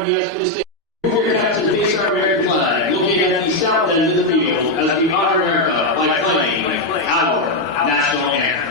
Yes, please. We're going to have to face our American flag, looking at the south end of the field as we honor America by playing our national anthem.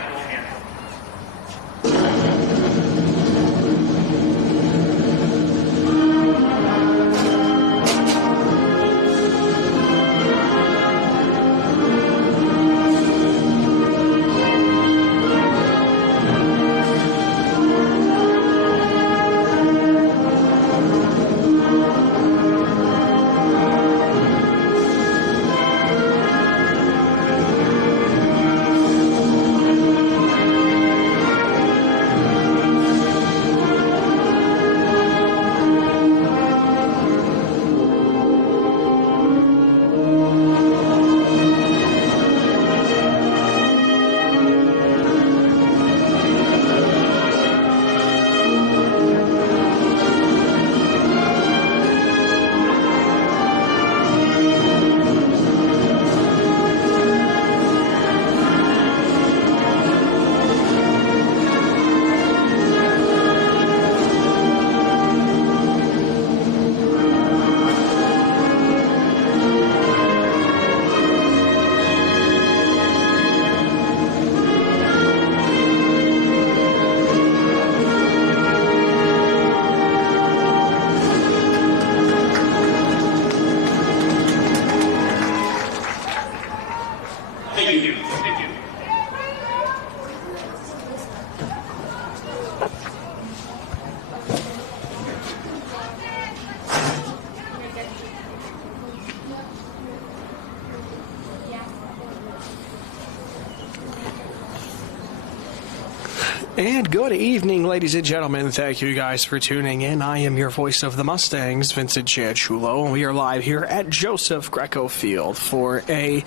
And good evening, ladies and gentlemen. Thank you guys for tuning in. I am your voice of the Mustangs, Vincent Chanchulo, and we are live here at Joseph Greco Field for a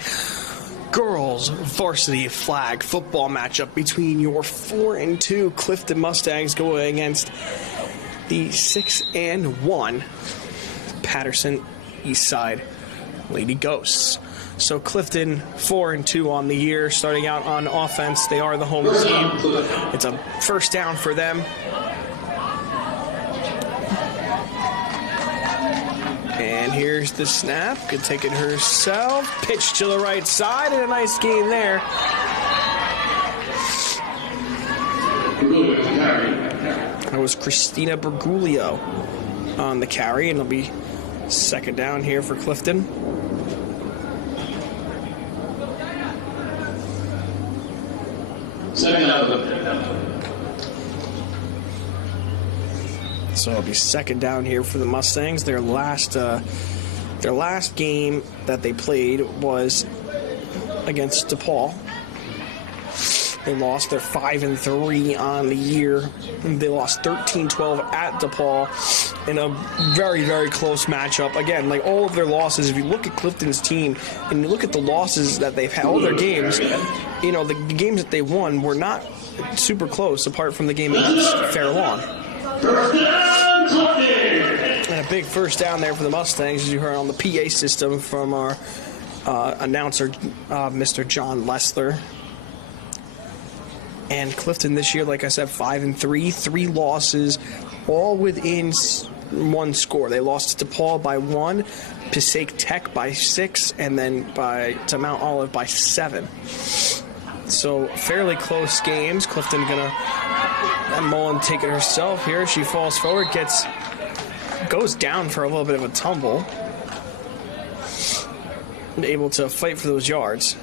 girls varsity flag football matchup between your 4-2 Clifton Mustangs going against the 6-1 Patterson Eastside Lady Ghosts. So Clifton 4-2 on the year, starting out on offense. They are the home team. It's a first down for them. And here's the snap. Could take it herself. Pitch to the right side, and a nice game there. That was Christina Bergoglio on the carry, and it'll be second down here for Clifton. So it'll be second down here for the Mustangs. Their last game that they played was against DePaul. They lost. They're 5-3 on the year. They lost 13-12 at DePaul in a very, very close matchup. Again, like all of their losses, if you look at Clifton's team and you look at the losses that they've had, all their games, you know, the games that they won were not super close apart from the game against Fair Lawn. And a big first down there for the Mustangs, as you heard on the PA system from our announcer, Mr. John Lessler. And Clifton this year, like I said, 5-3, 3 losses, all within one score. They lost to DePaul by 1, Passaic Tech by 6, and then to Mount Olive by 7. So fairly close games. Clifton and Mullen take it herself here. She falls forward, goes down for a little bit of a tumble, and able to fight for those yards.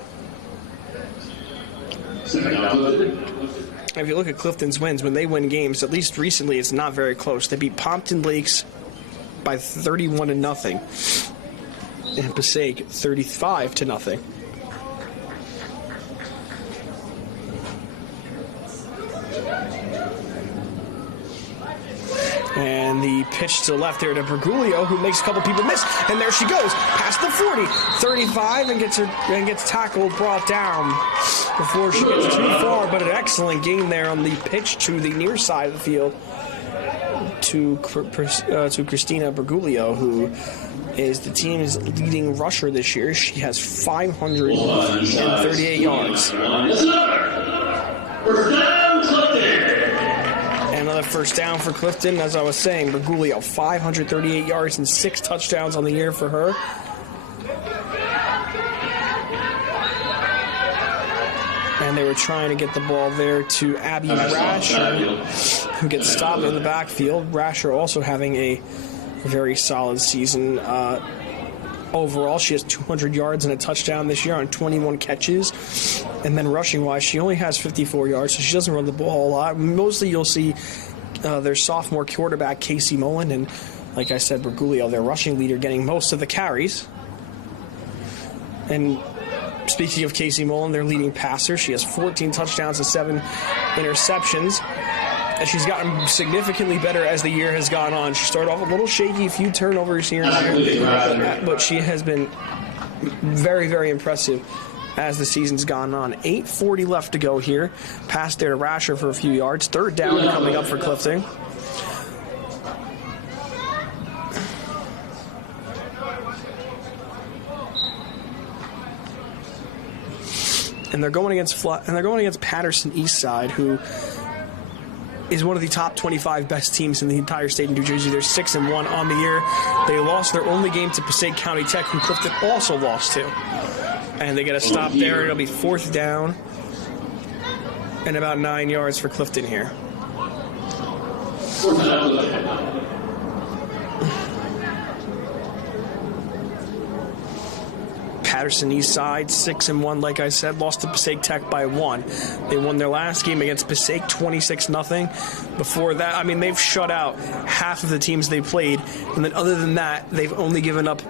If you look at Clifton's wins, when they win games, at least recently, it's not very close. They beat Pompton Lakes by 31-0, and Passaic 35-0. And the pitch to the left there to Bergoglio, who makes a couple people miss. And there she goes, past the 40, 35, and gets tackled, brought down before she gets too far. But an excellent game there on the pitch to the near side of the field to Christina Bergoglio, who is the team's leading rusher this year. She has 538 yards. Another first down for Clifton. As I was saying, Bergoglio, 538 yards and 6 touchdowns on the year for her. And they were trying to get the ball there to Abby Rasher, who gets stopped in the backfield. Rasher also having a very solid season. Overall, she has 200 yards and a touchdown this year on 21 catches. And then rushing-wise, she only has 54 yards, so she doesn't run the ball a lot. Mostly you'll see their sophomore quarterback, Casey Mullen, and like I said, Bergoglio, their rushing leader, getting most of the carries. And speaking of Casey Mullen, their leading passer, she has 14 touchdowns and 7 interceptions. And she's gotten significantly better as the year has gone on. She started off a little shaky, a few turnovers here and there, but she has been very, very impressive as the season's gone on. 8:40 left to go here. Pass there to Rasher for a few yards. Third down coming up for Clifton. And they're going against Patterson Eastside, who is one of the top 25 best teams in the entire state of New Jersey. They're 6-1 on the year. They lost their only game to Passaic County Tech, who Clifton also lost to. And they get a stop there. It'll be 4th down and about 9 yards for Clifton here. Patterson Eastside, 6-1, like I said, lost to Passaic Tech by 1. They won their last game against Passaic 26-0. Before that, I mean, they've shut out half of the teams they played, and then other than that, they've only given up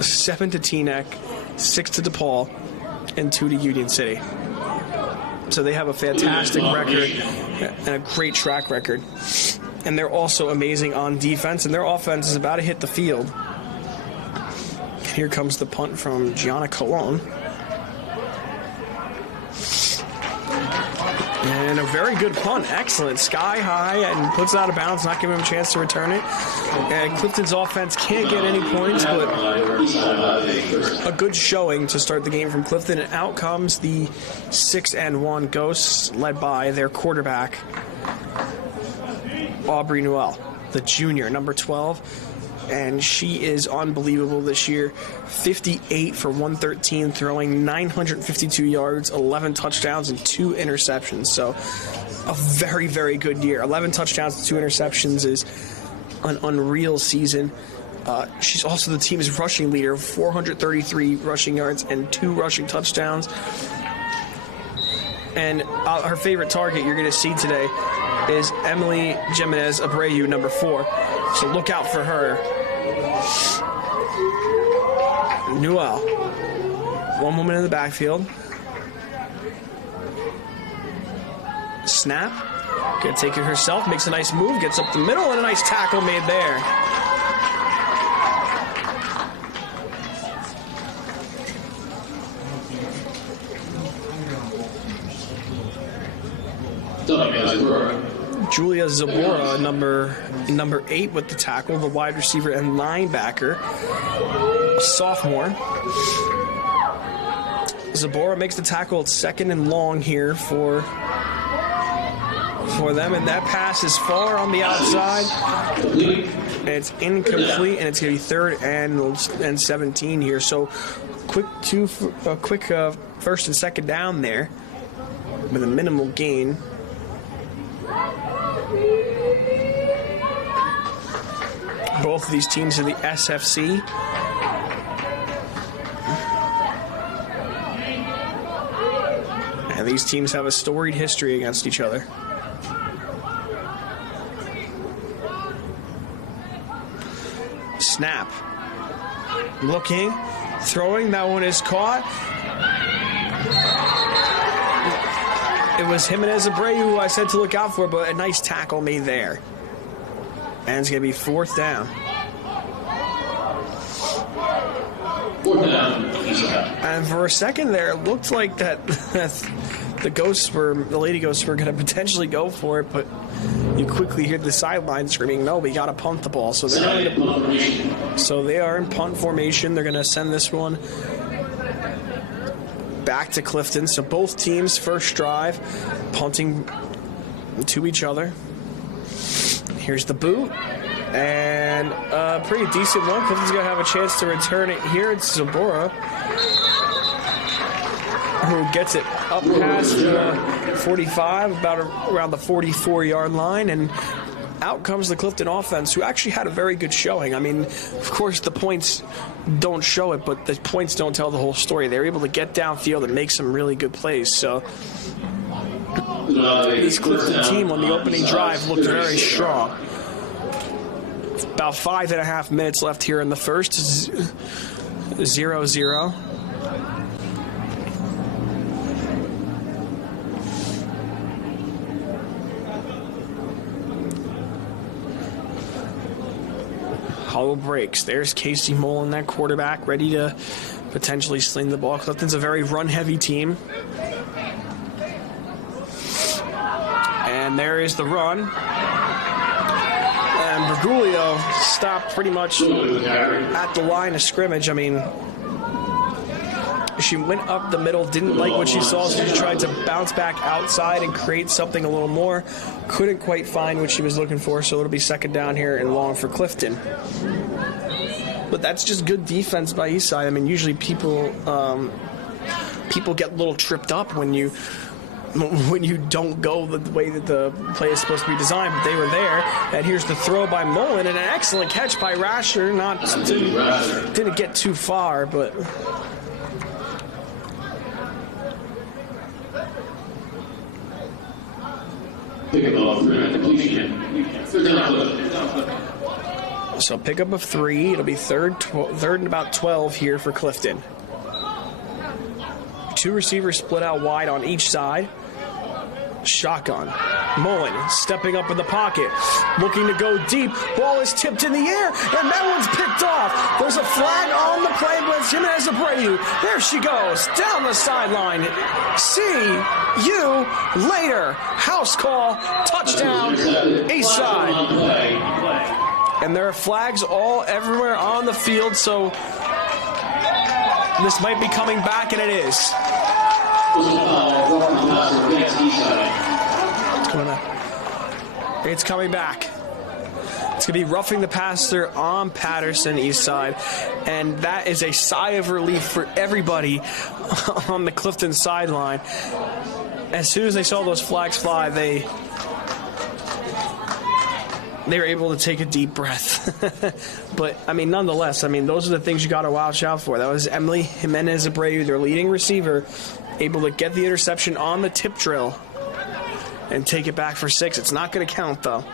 7 to Teaneck, 6 to DePaul, and 2 to Union City. So they have a fantastic record and a great track record. And they're also amazing on defense, and their offense is about to hit the field. Here comes the punt from Gianna Colon. And a very good punt. Excellent. Sky high and puts it out of bounds, not giving him a chance to return it. And Clifton's offense can't get any points, but a good showing to start the game from Clifton. And out comes the 6-1 Ghosts, led by their quarterback, Aubrey Newell, the junior, number 12. And she is unbelievable this year. 58 for 113, throwing 952 yards, 11 touchdowns, and 2 interceptions. So a very, very good year. 11 touchdowns and 2 interceptions is an unreal season. She's also the team's rushing leader, 433 rushing yards and 2 rushing touchdowns. And her favorite target you're going to see today is Emily Jimenez Abreu, number 4. So look out for her. Newell. One woman in the backfield. Snap. Gonna take it herself. Makes a nice move. Gets up the middle and a nice tackle made there. Julia Zabora, number 8 with the tackle, the wide receiver and linebacker, a sophomore. Zabora makes the tackle. It's 2nd and long here for them, and that pass is far on the outside. And it's incomplete, and it's going to be 3rd and 17 here. So quick 1st and 2nd down there with a minimal gain. Both of these teams are the SFC. And these teams have a storied history against each other. Snap. Looking. Throwing. That one is caught. It was Jimenez Abreu who I said to look out for, but a nice tackle made there. And it's going to be 4th down. 4th down. And for a second there, it looked like that the Lady Ghosts were going to potentially go for it, but you quickly hear the sideline screaming, "No, we got to punt the ball." So they are in punt formation. They're going to send this one back to Clifton. So both teams, first drive, punting to each other. Here's the boot. And a pretty decent one. Clifton's going to have a chance to return it here. It's Zabora who gets it up past 45, around the 44-yard line. And out comes the Clifton offense, who actually had a very good showing. I mean, of course, the points don't show it, but the points don't tell the whole story. They're able to get downfield and make some really good plays. So this Clifton team on the opening drive looked very strong. About 5.5 minutes left here in the first. 0-0. Hollow breaks. There's Casey Mullen, that quarterback, ready to potentially sling the ball. Clifton's a very run-heavy team. And there is the run. And Bergoglio stopped pretty much at the line of scrimmage. I mean, she went up the middle, didn't like what she saw, so she tried to bounce back outside and create something a little more. Couldn't quite find what she was looking for, so it'll be second down here and long for Clifton. But that's just good defense by Eastside. I mean, usually people get a little tripped up when you don't go the way that the play is supposed to be designed, but they were there. And here's the throw by Mullen, and an excellent catch by Rasher. Didn't get too far, but so pickup of 3. It'll be third and about 12 here for Clifton. 2 receivers split out wide on each side. Shotgun. Mullen stepping up in the pocket, looking to go deep. Ball is tipped in the air, and that one's picked off. There's a flag on the play, but it's Jimenez Abreu. There she goes, down the sideline. See you later. House call, touchdown, Eastside. And there are flags everywhere on the field, so this might be coming back, and it is. It's coming back. It's going to be roughing the passer on Patterson, Eastside. And that is a sigh of relief for everybody on the Clifton sideline. As soon as they saw those flags fly, they were able to take a deep breath. But, I mean, nonetheless, I mean, those are the things you got to watch out for. That was Emily Jimenez Abreu, their leading receiver, able to get the interception on the tip drill and take it back for 6. It's not going to count, though.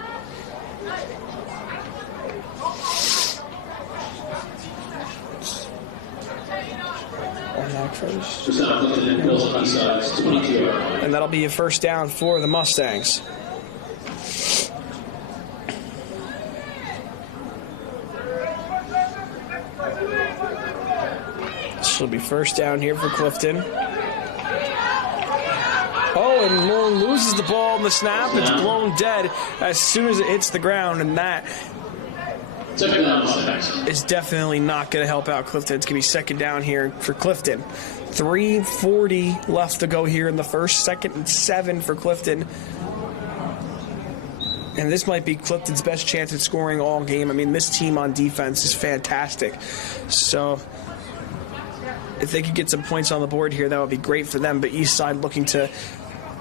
And that'll be a first down for the Mustangs. This will be first down here for Clifton. Oh, and Mullen loses the ball in the snap. It's blown dead as soon as it hits the ground, and that is definitely not going to help out Clifton. It's going to be second down here for Clifton. 3:40 left to go here in the first. 2nd and 7 for Clifton. And this might be Clifton's best chance at scoring all game. I mean, this team on defense is fantastic. So if they could get some points on the board here, that would be great for them. But Eastside looking to,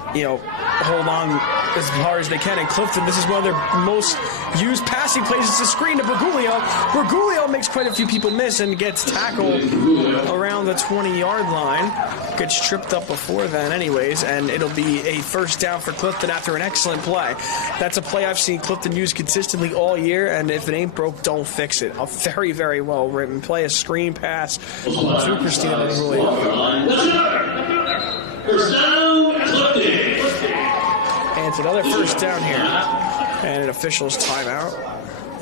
hold on as far as they can. And Clifton, this is one of their most used passing plays. It's a screen to Bergoglio. Bergoglio makes quite a few people miss and gets tackled around the 20-yard line. Gets tripped up before then anyways, and it'll be a first down for Clifton after an excellent play. That's a play I've seen Clifton use consistently all year, and if it ain't broke, don't fix it. A very, very well written play, a screen pass to Christina Bergoglio. First down, Clifton. And it's another first down here. And an official's timeout.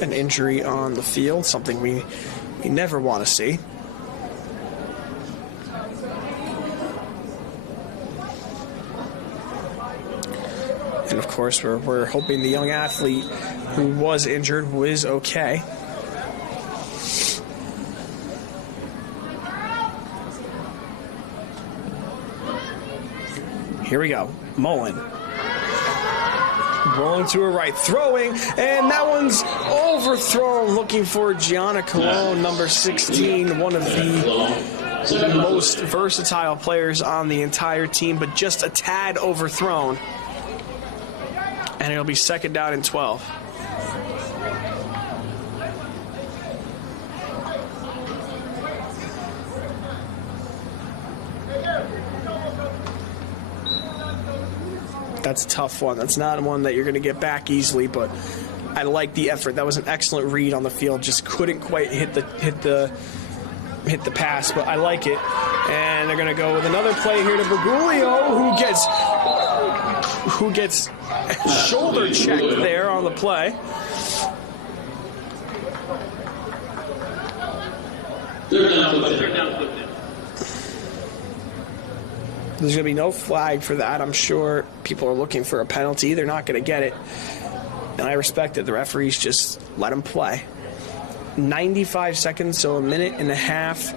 An injury on the field, something we never want to see. And of course, we're hoping the young athlete who was injured is okay. Here we go. Mullen. Rolling to her right, throwing, and that one's overthrown, looking for Gianna Colon, number 16, one of the most versatile players on the entire team, but just a tad overthrown. And it'll be second down and 12. That's a tough one. That's not one that you're going to get back easily, but I like the effort. That was an excellent read on the field. Just couldn't quite hit the pass, but I like it. And they're going to go with another play here to Bergoglio, who gets shoulder checked there on the play. There's going to be no flag for that. I'm sure people are looking for a penalty. They're not going to get it. And I respect it. The referees just let them play. 95 seconds, so a minute and a half,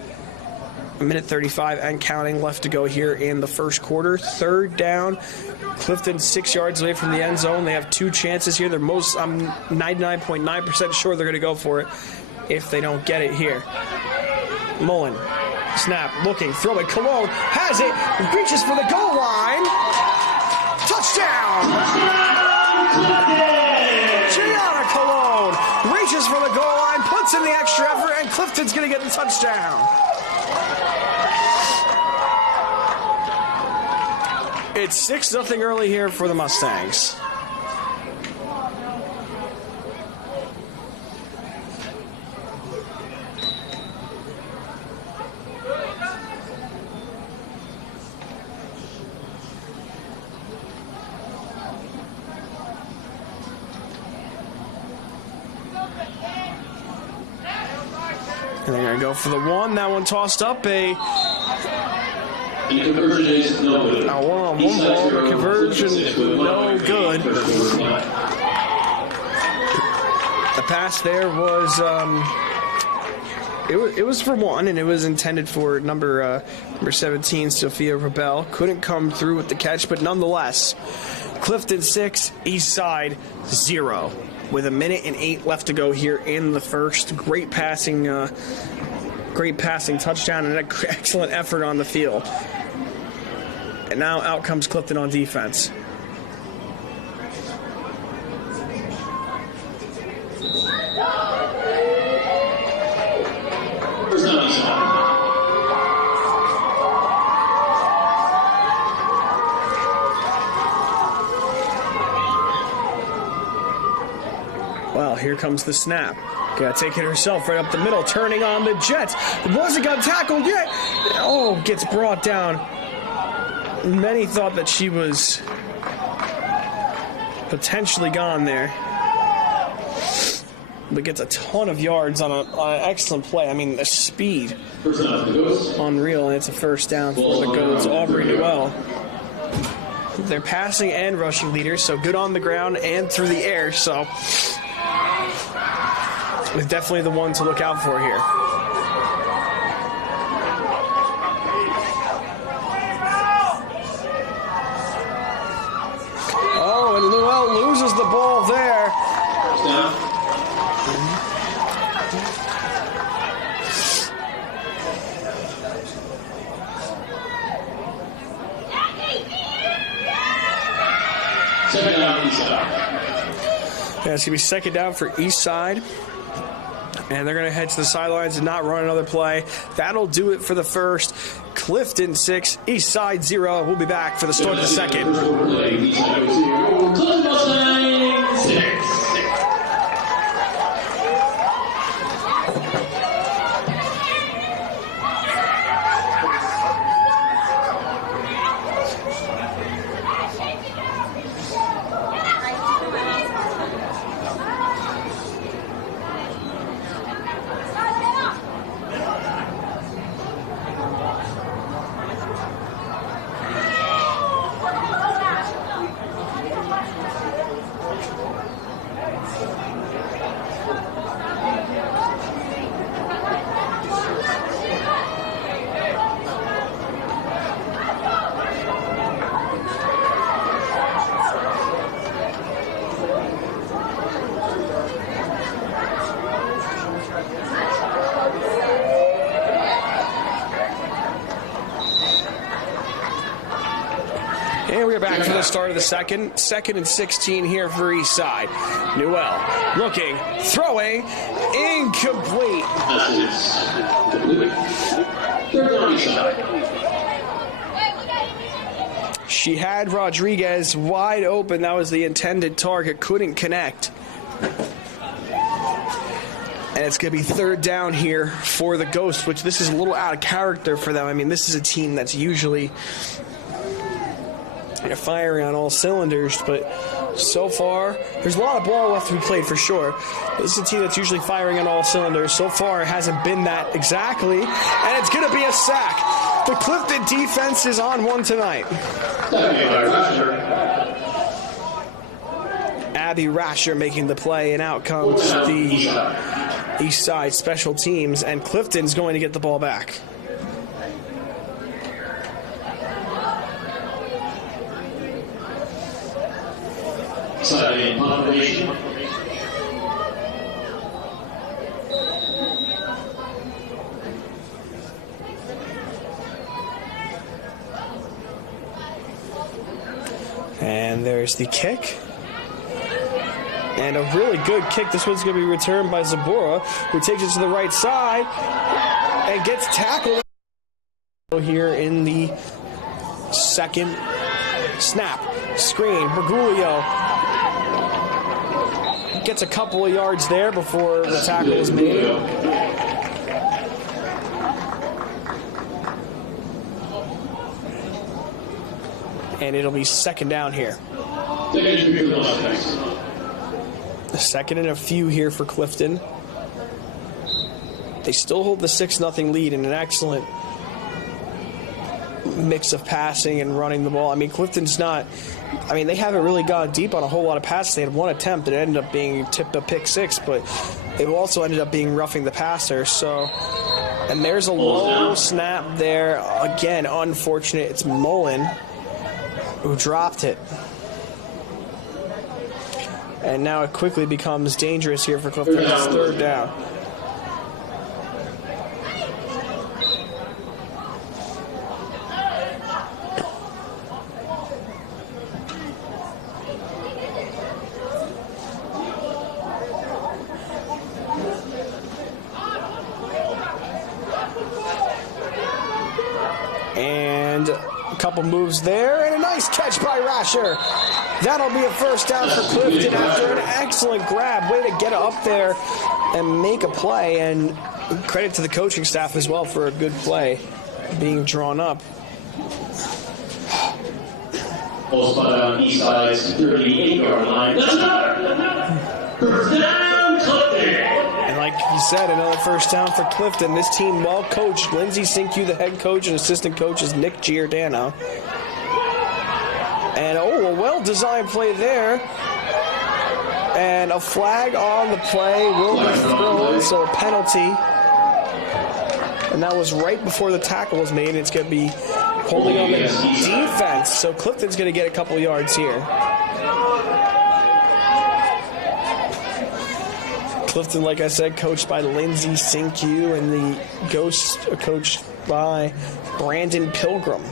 a minute 35 and counting left to go here in the first quarter. Third down. Clifton 6 yards away from the end zone. They have two chances here. I'm 99.9% sure they're going to go for it if they don't get it here. Mullen. Snap, looking, throwing. Cologne has it, reaches for the goal line. Touchdown! Gianna Cologne reaches for the goal line, puts in the extra effort, and Clifton's going to get the touchdown. It's 6-0 early here for the Mustangs. And they're going to go for the one. That one tossed up. A conversion is no good. One-on-one ball. Conversion no good. The pass there was it was for one, and it was intended for number 17, Sophia Rebel. Couldn't come through with the catch, but nonetheless, Clifton 6, Eastside 0. With a minute and 8 left to go here in the first. Great passing touchdown and an excellent effort on the field. And now out comes Clifton on defense. Well, here comes the snap. Gotta take it herself right up the middle, turning on the Jets. Wasn't got tackled yet. Oh, gets brought down. Many thought that she was potentially gone there. But gets a ton of yards on an excellent play. I mean, the speed. Unreal, and it's a first down for the Goats. Aubrey Newell. They're passing and rushing leaders, so good on the ground and through the air, so it's definitely the one to look out for here. Oh, and Newell loses the ball there. Second down, Eastside. Yeah, it's going to be second down for Eastside. And they're going to head to the sidelines and not run another play. That'll do it for the first. Clifton 6, Eastside 0. We'll be back for the start of the second. back for the start of the second. 2nd and 16 here for Eastside. Newell looking, throwing, incomplete. She had Rodriguez wide open. That was the intended target. Couldn't connect. And it's going to be 3rd down here for the Ghosts, which this is a little out of character for them. I mean, this is a team that's usually firing on all cylinders, but so far, there's a lot of ball left to be played for sure. This is a team that's usually firing on all cylinders. So far, it hasn't been that exactly, and it's going to be a sack. The Clifton defense is on one tonight. Abby Rasher making the play, and out comes the Eastside special teams, and Clifton's going to get the ball back. And there's the kick. And a really good kick. This one's going to be returned by Zabora, who takes it to the right side and gets tackled here in the second snap. Screen. Bergoglio gets a couple of yards there before the tackle is made. And it'll be 2nd down here. 2nd and a few here for Clifton. They still hold the 6-0 lead in an excellent mix of passing and running the ball. I mean, Clifton's not... I mean, they haven't really gone deep on a whole lot of passes. They had one attempt that ended up being tipped a pick 6, but it also ended up being roughing the passer. So, and there's a low snap there. Again, unfortunate. It's Mullen who dropped it. And now it quickly becomes dangerous here for Clifton. It's 3rd down. And a couple moves there, and a nice catch by Rasher. That'll be a 1st down for Clifton after an excellent grab. Way to get up there and make a play, and credit to the coaching staff as well for a good play being drawn up. Ball spot on Eastside's 38-yard line. First down, Clifton. And like you said, another 1st down for Clifton. This team well coached. Lindsay Sinkyu, the head coach, and assistant coach is Nick Giordano. And a well-designed play there. And a flag on the play will be thrown, so a penalty. And that was right before the tackle was made. It's going to be holding on the defense. So Clifton's going to get a couple yards here. Clifton, like I said, coached by Lindsay Sinkyu, and the Ghosts are coached by Brandon Pilgrim.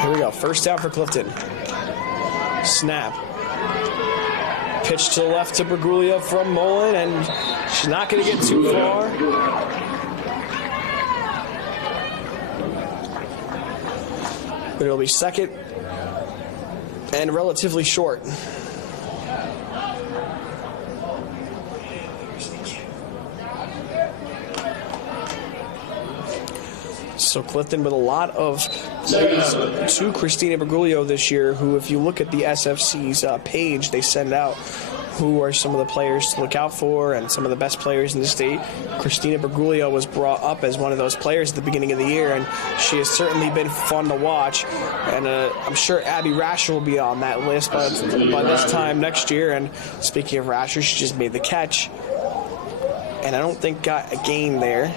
Here we go. 1st down for Clifton. Snap. Pitch to the left to Bergoglio from Mullen, and she's not going to get too far. But it'll be 2nd and relatively short. So Clifton with a lot of plays to Christina Bergoglio this year, who, if you look at the SFC's page, they send out who are some of the players to look out for and some of the best players in the state. Christina Bergoglio was brought up as one of those players at the beginning of the year, and she has certainly been fun to watch. And I'm sure Abby Rasher will be on that list by this time next year. And speaking of Rasher, she just made the catch, and I don't think got a gain there.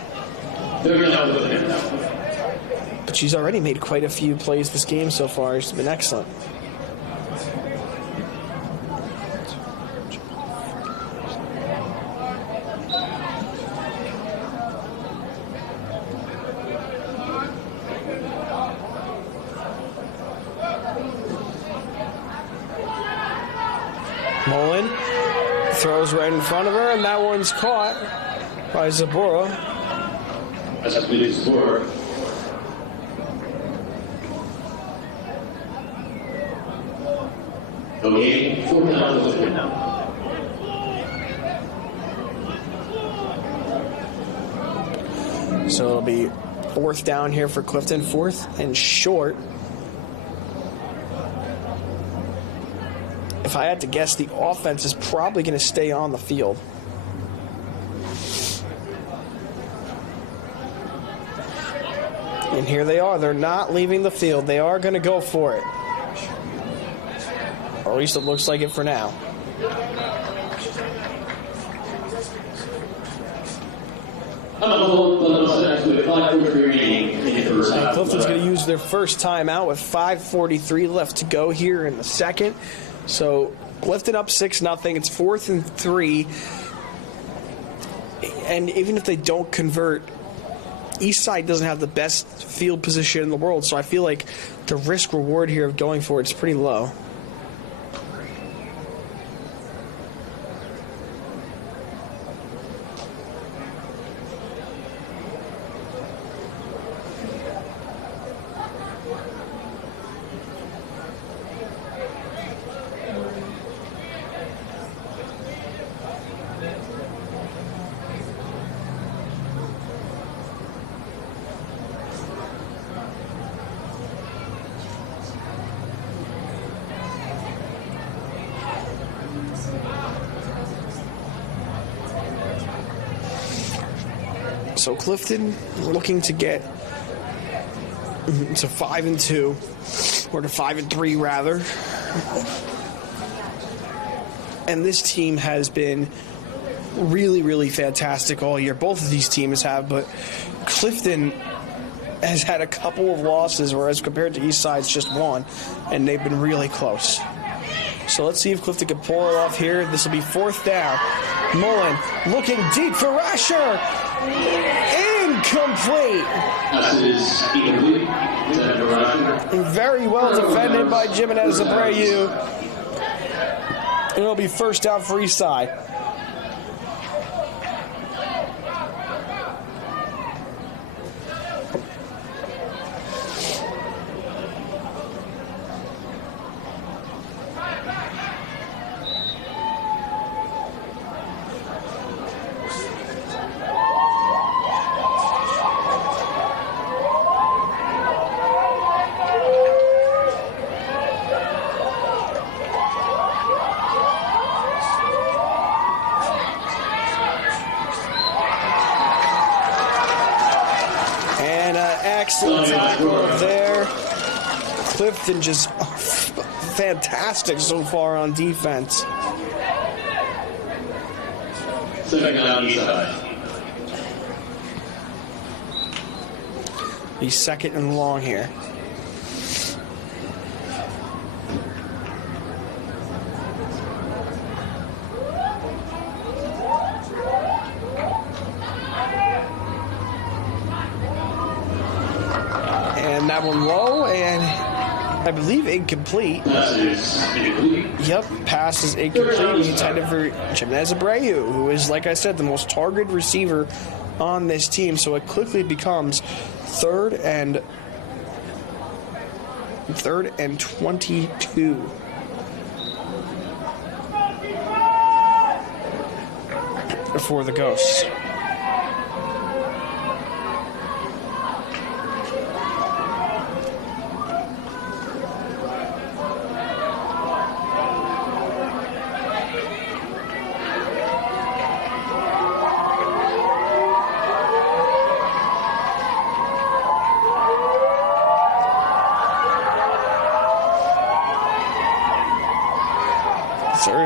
But she's already made quite a few plays this game so far. She's been excellent. Mullen throws right in front of her, and that one's caught by Zabora. That's a good score. Okay, 4 down now. So it'll be 4th down here for Clifton, 4th and short. If I had to guess, the offense is probably going to stay on the field. And here they are. They're not leaving the field. They are going to go for it. Or at least it looks like it for now. And Clifton's going to use their first timeout with 5:43 left to go here in the second. So Clifton up 6-0. It's 4th and 3. And even if they don't convert, Eastside doesn't have the best field position in the world. So I feel like the risk reward here of going for it is pretty low. So Clifton looking to get to 5-2, or to 5-3 rather. And this team has been really, really fantastic all year. Both of these teams have, but Clifton has had a couple of losses, whereas compared to Eastside's just one, and they've been really close. So let's see if Clifton can pull it off here. This will be 4th down. Mullen looking deep for Rasher. Incomplete. Very well defended by Jimenez Abreu. And it'll be 1st down for Eastside. Excellent tackle there. Clifton just fantastic so far on defense. Second down Eastside. He's 2nd and long here. And that one low, and I believe incomplete. Yep, pass is incomplete. He's headed for Jimenez Abreu, who is, like I said, the most targeted receiver on this team. So it quickly becomes 3rd and 22 for the Ghosts.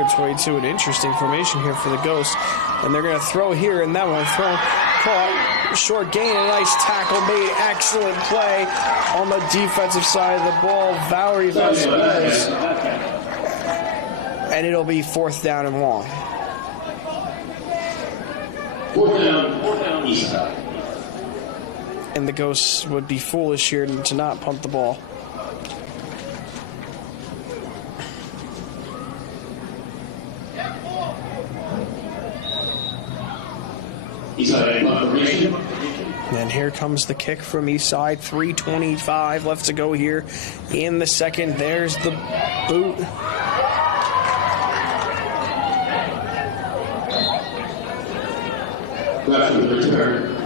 Its way to an interesting formation here for the Ghosts. And they're going to throw here, and that one thrown caught. Short gain, a nice tackle made. Excellent play on the defensive side of the ball. Valerie Vasquez. And it'll be 4th down and long. 4th down, Eastside. And the Ghosts would be foolish here to not punt the ball. And here comes the kick from Eastside. 3:25 left to go here in the second. There's the boot. Left of the return.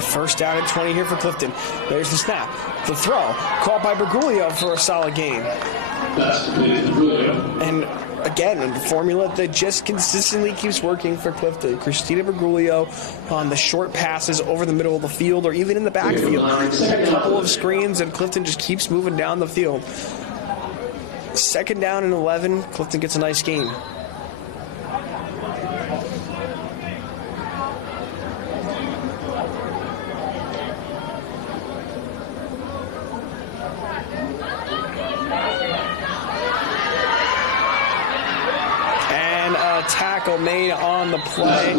First down and 20 here for Clifton. There's the snap. The throw. Caught by Bergoglio for a solid gain. And again, a formula that just consistently keeps working for Clifton. Christina Bergoglio on the short passes over the middle of the field or even in the backfield. A couple of screens and Clifton just keeps moving down the field. 2nd down and 11. Clifton gets a nice gain. Tackle made on the play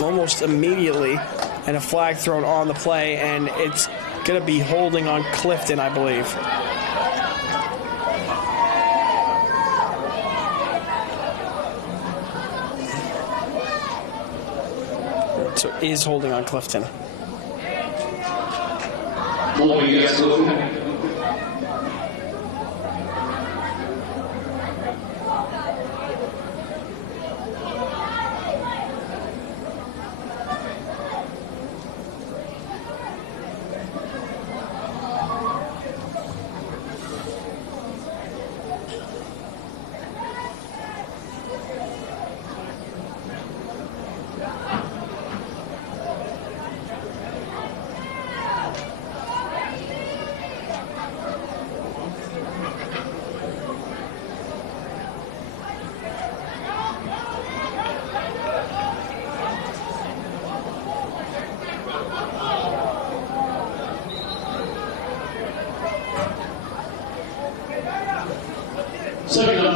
almost immediately, and a flag thrown on the play, and it's going to be holding on Clifton, I believe. So is holding on Clifton. Second up.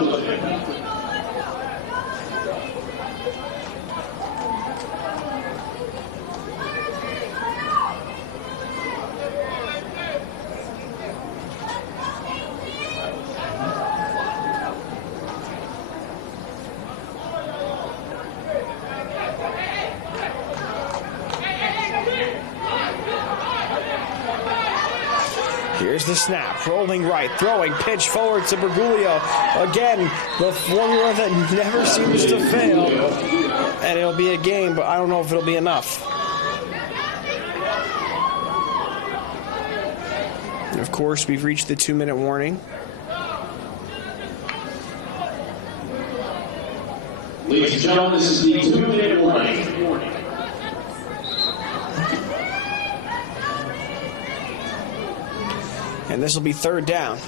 Here's the snap, rolling right, throwing, pitch forward to Bergoglio. Again, the formula that never seems to fail. And it'll be a game, but I don't know if it'll be enough. And of course, we've reached the 2-minute warning. Ladies and gentlemen, this is the 2-minute warning. And this will be 3rd down.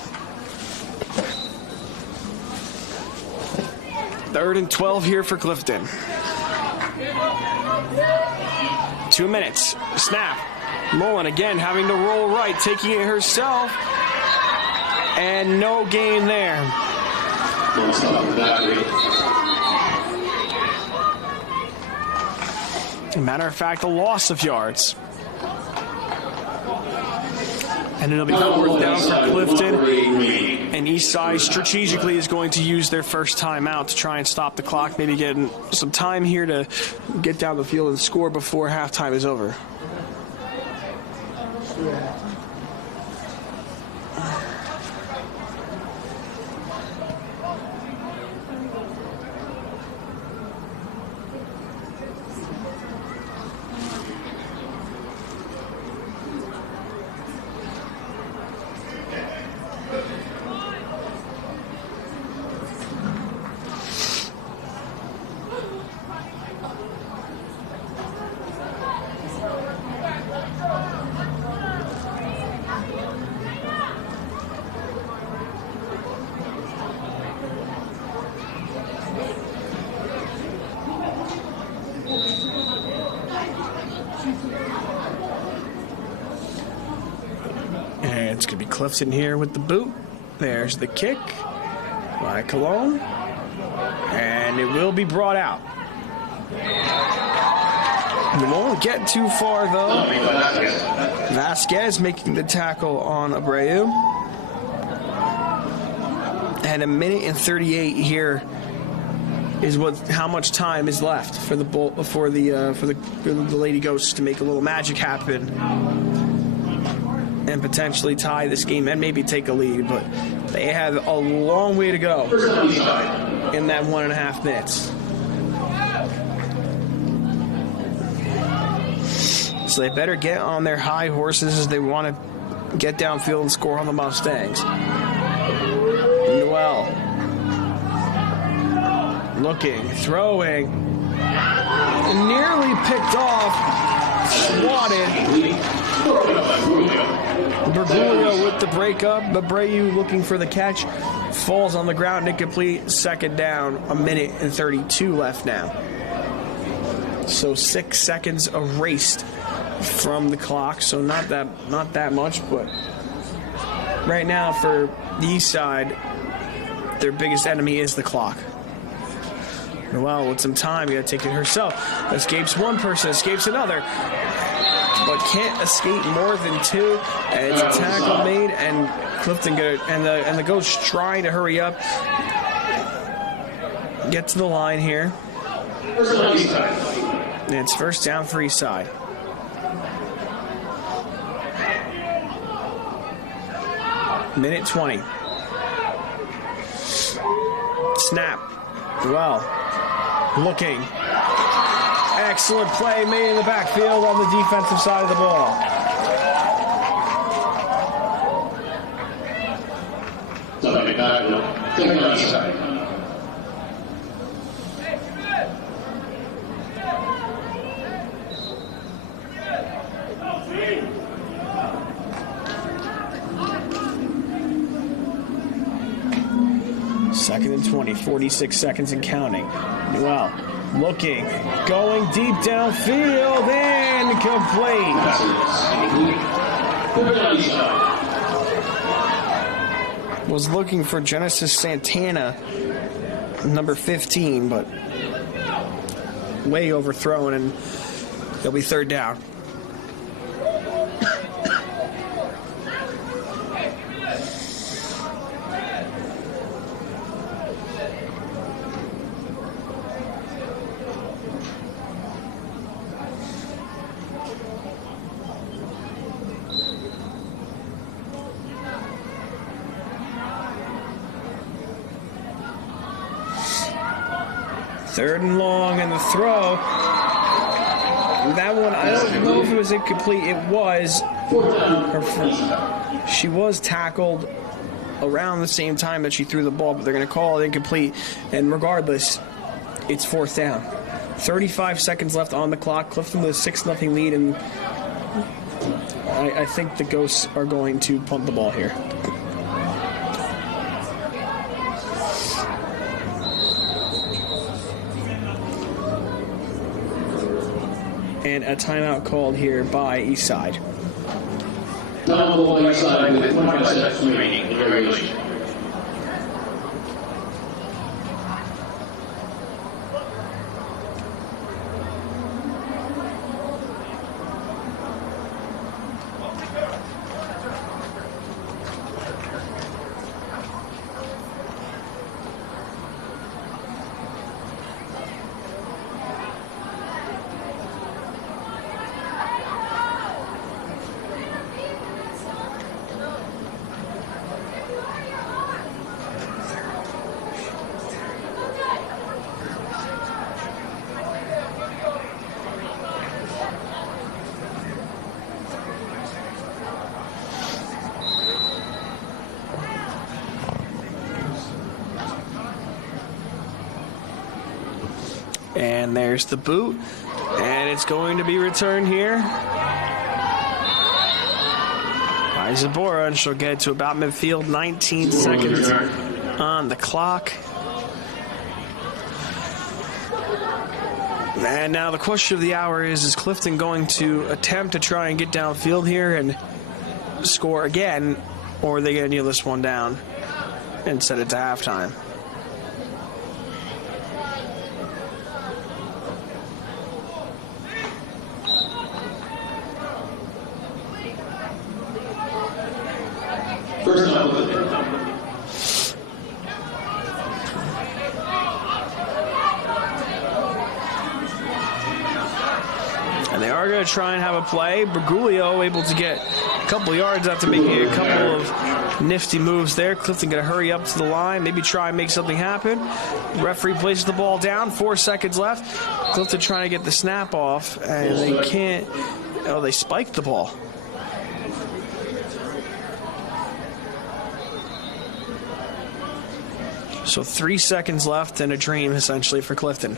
3rd and 12 here for Clifton. 2 minutes. Snap. Mullen again having to roll right, taking it herself. And no gain there. As a matter of fact, a loss of yards. And it'll be fourth down for Clifton. And Eastside strategically is going to use their first timeout to try and stop the clock, maybe getting some time here to get down the field and score before halftime is over. And it's going to be Clifton here with the boot. There's the kick by Cologne. And it will be brought out. It won't get too far, though. Vasquez making the tackle on Abreu. And 1:38 here is how much time is left for the Lady Ghosts to make a little magic happen and potentially tie this game and maybe take a lead, but they have a long way to go in that 1.5 minutes. So they better get on their high horses as they want to get downfield and score on the Mustangs. Noel looking, throwing, nearly picked off, swatted. Bergoglio with the breakup. Abreu looking for the catch. Falls on the ground, incomplete. Second down, 1:32 left now. So 6 seconds erased from the clock. So not that much, but right now for the East Side, their biggest enemy is the clock. Noel with some time, got to take it herself. Escapes one person, escapes another, but can't escape more than two. And it's a tackle made, and Clifton and the Ghosts trying to hurry up, get to the line here. And it's first down for Eastside. Minute 20. Snap. Well, looking. Excellent play made in the backfield on the defensive side of the ball. Second and 20, 46 seconds and counting. Noel looking, going deep downfield, and complete. Was looking for Genesis Santana, number 15, but way overthrown, and it'll be third down. Third and long, and the throw. That one, I don't know if it was incomplete. It was. She was tackled around the same time that she threw the ball, but they're going to call it incomplete. And regardless, it's fourth down. 35 seconds left on the clock. Clifton with a 6-0 lead, and I think the Ghosts are going to punt the ball here. And a timeout called here by Eastside. Timeout by Eastside with 25 seconds remaining in regulation. And there's the boot. And it's going to be returned here by Zabora, and she'll get to about midfield. 19 seconds on the clock. And now the question of the hour is Clifton going to attempt to try and get downfield here and score again, or are they going to kneel this one down and set it to halftime? First up, and they are going to try and have a play. Bergoglio able to get a couple yards after making a couple of nifty moves there. Clifton going to hurry up to the line, maybe try and make something happen. Referee places the ball down, 4 seconds left. Clifton trying to get the snap off, and they can't. Oh, they spiked the ball. So 3 seconds left and a dream, essentially, for Clifton.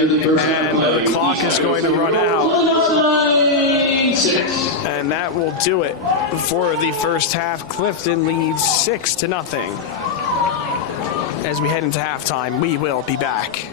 and the clock is going to run out. And that will do it for the first half. Clifton leads 6-0. As we head into halftime, we will be back.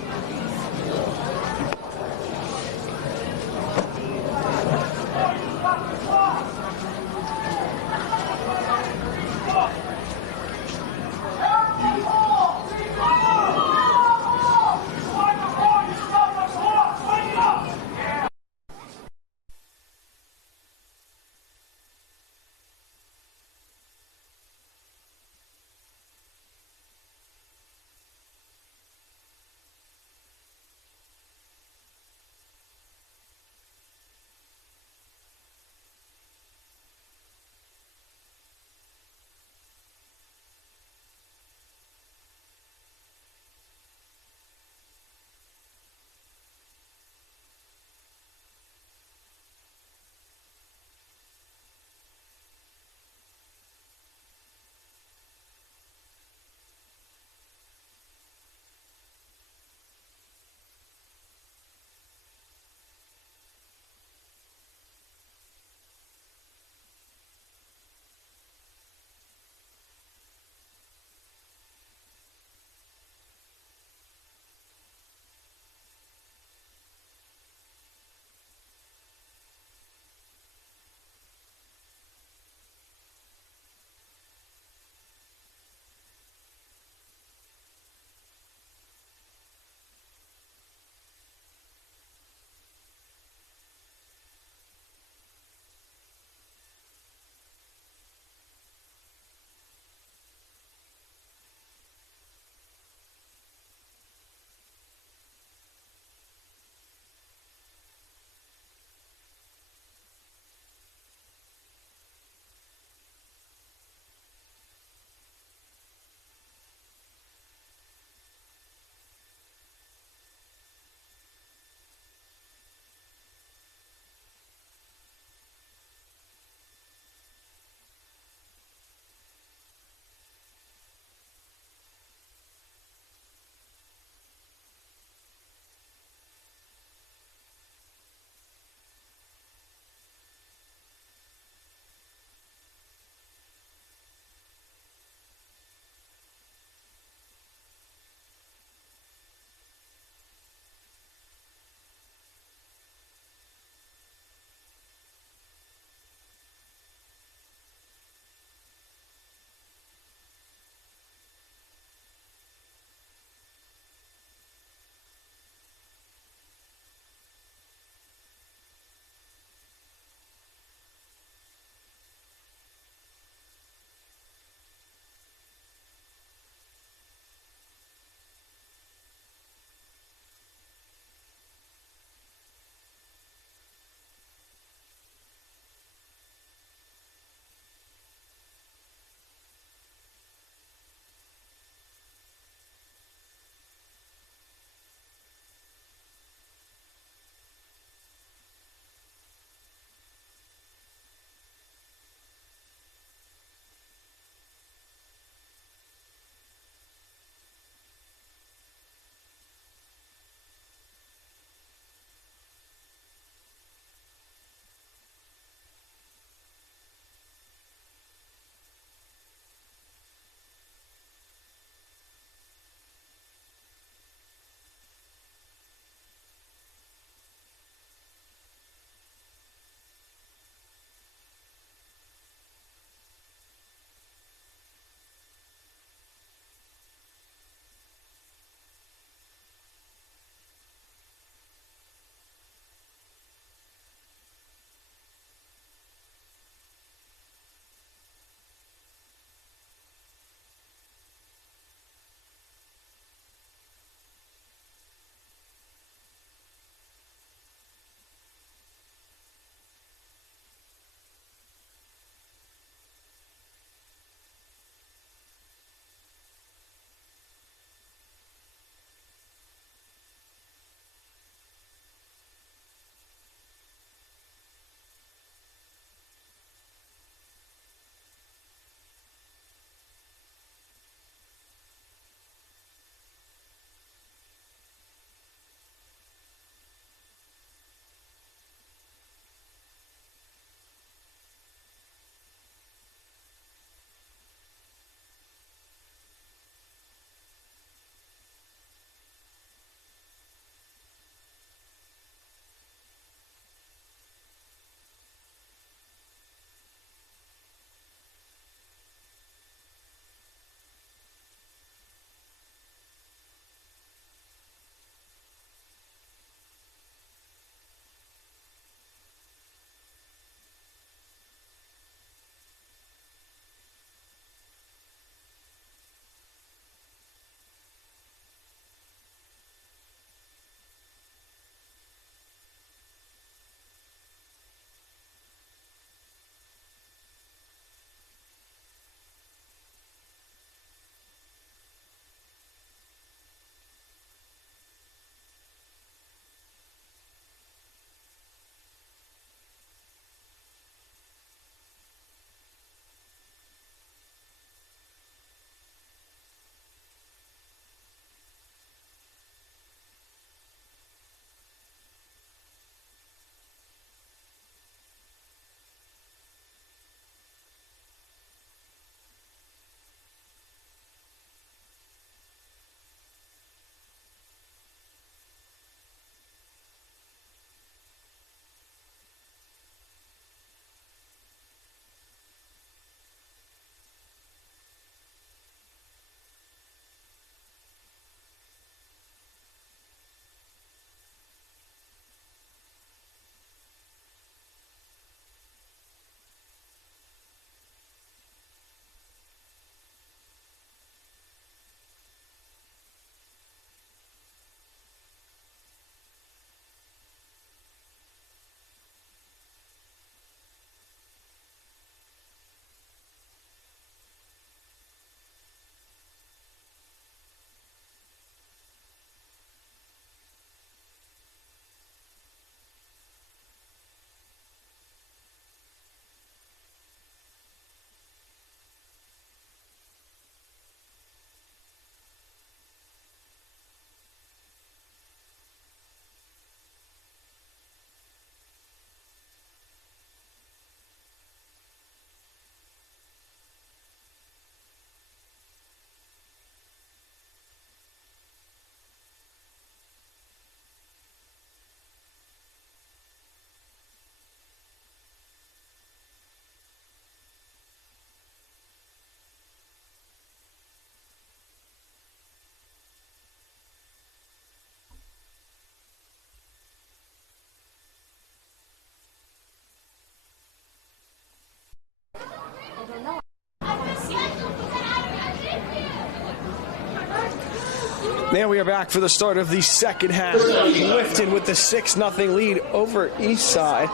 Now we are back for the start of the second half. Clifton with the 6-0 lead over Eastside.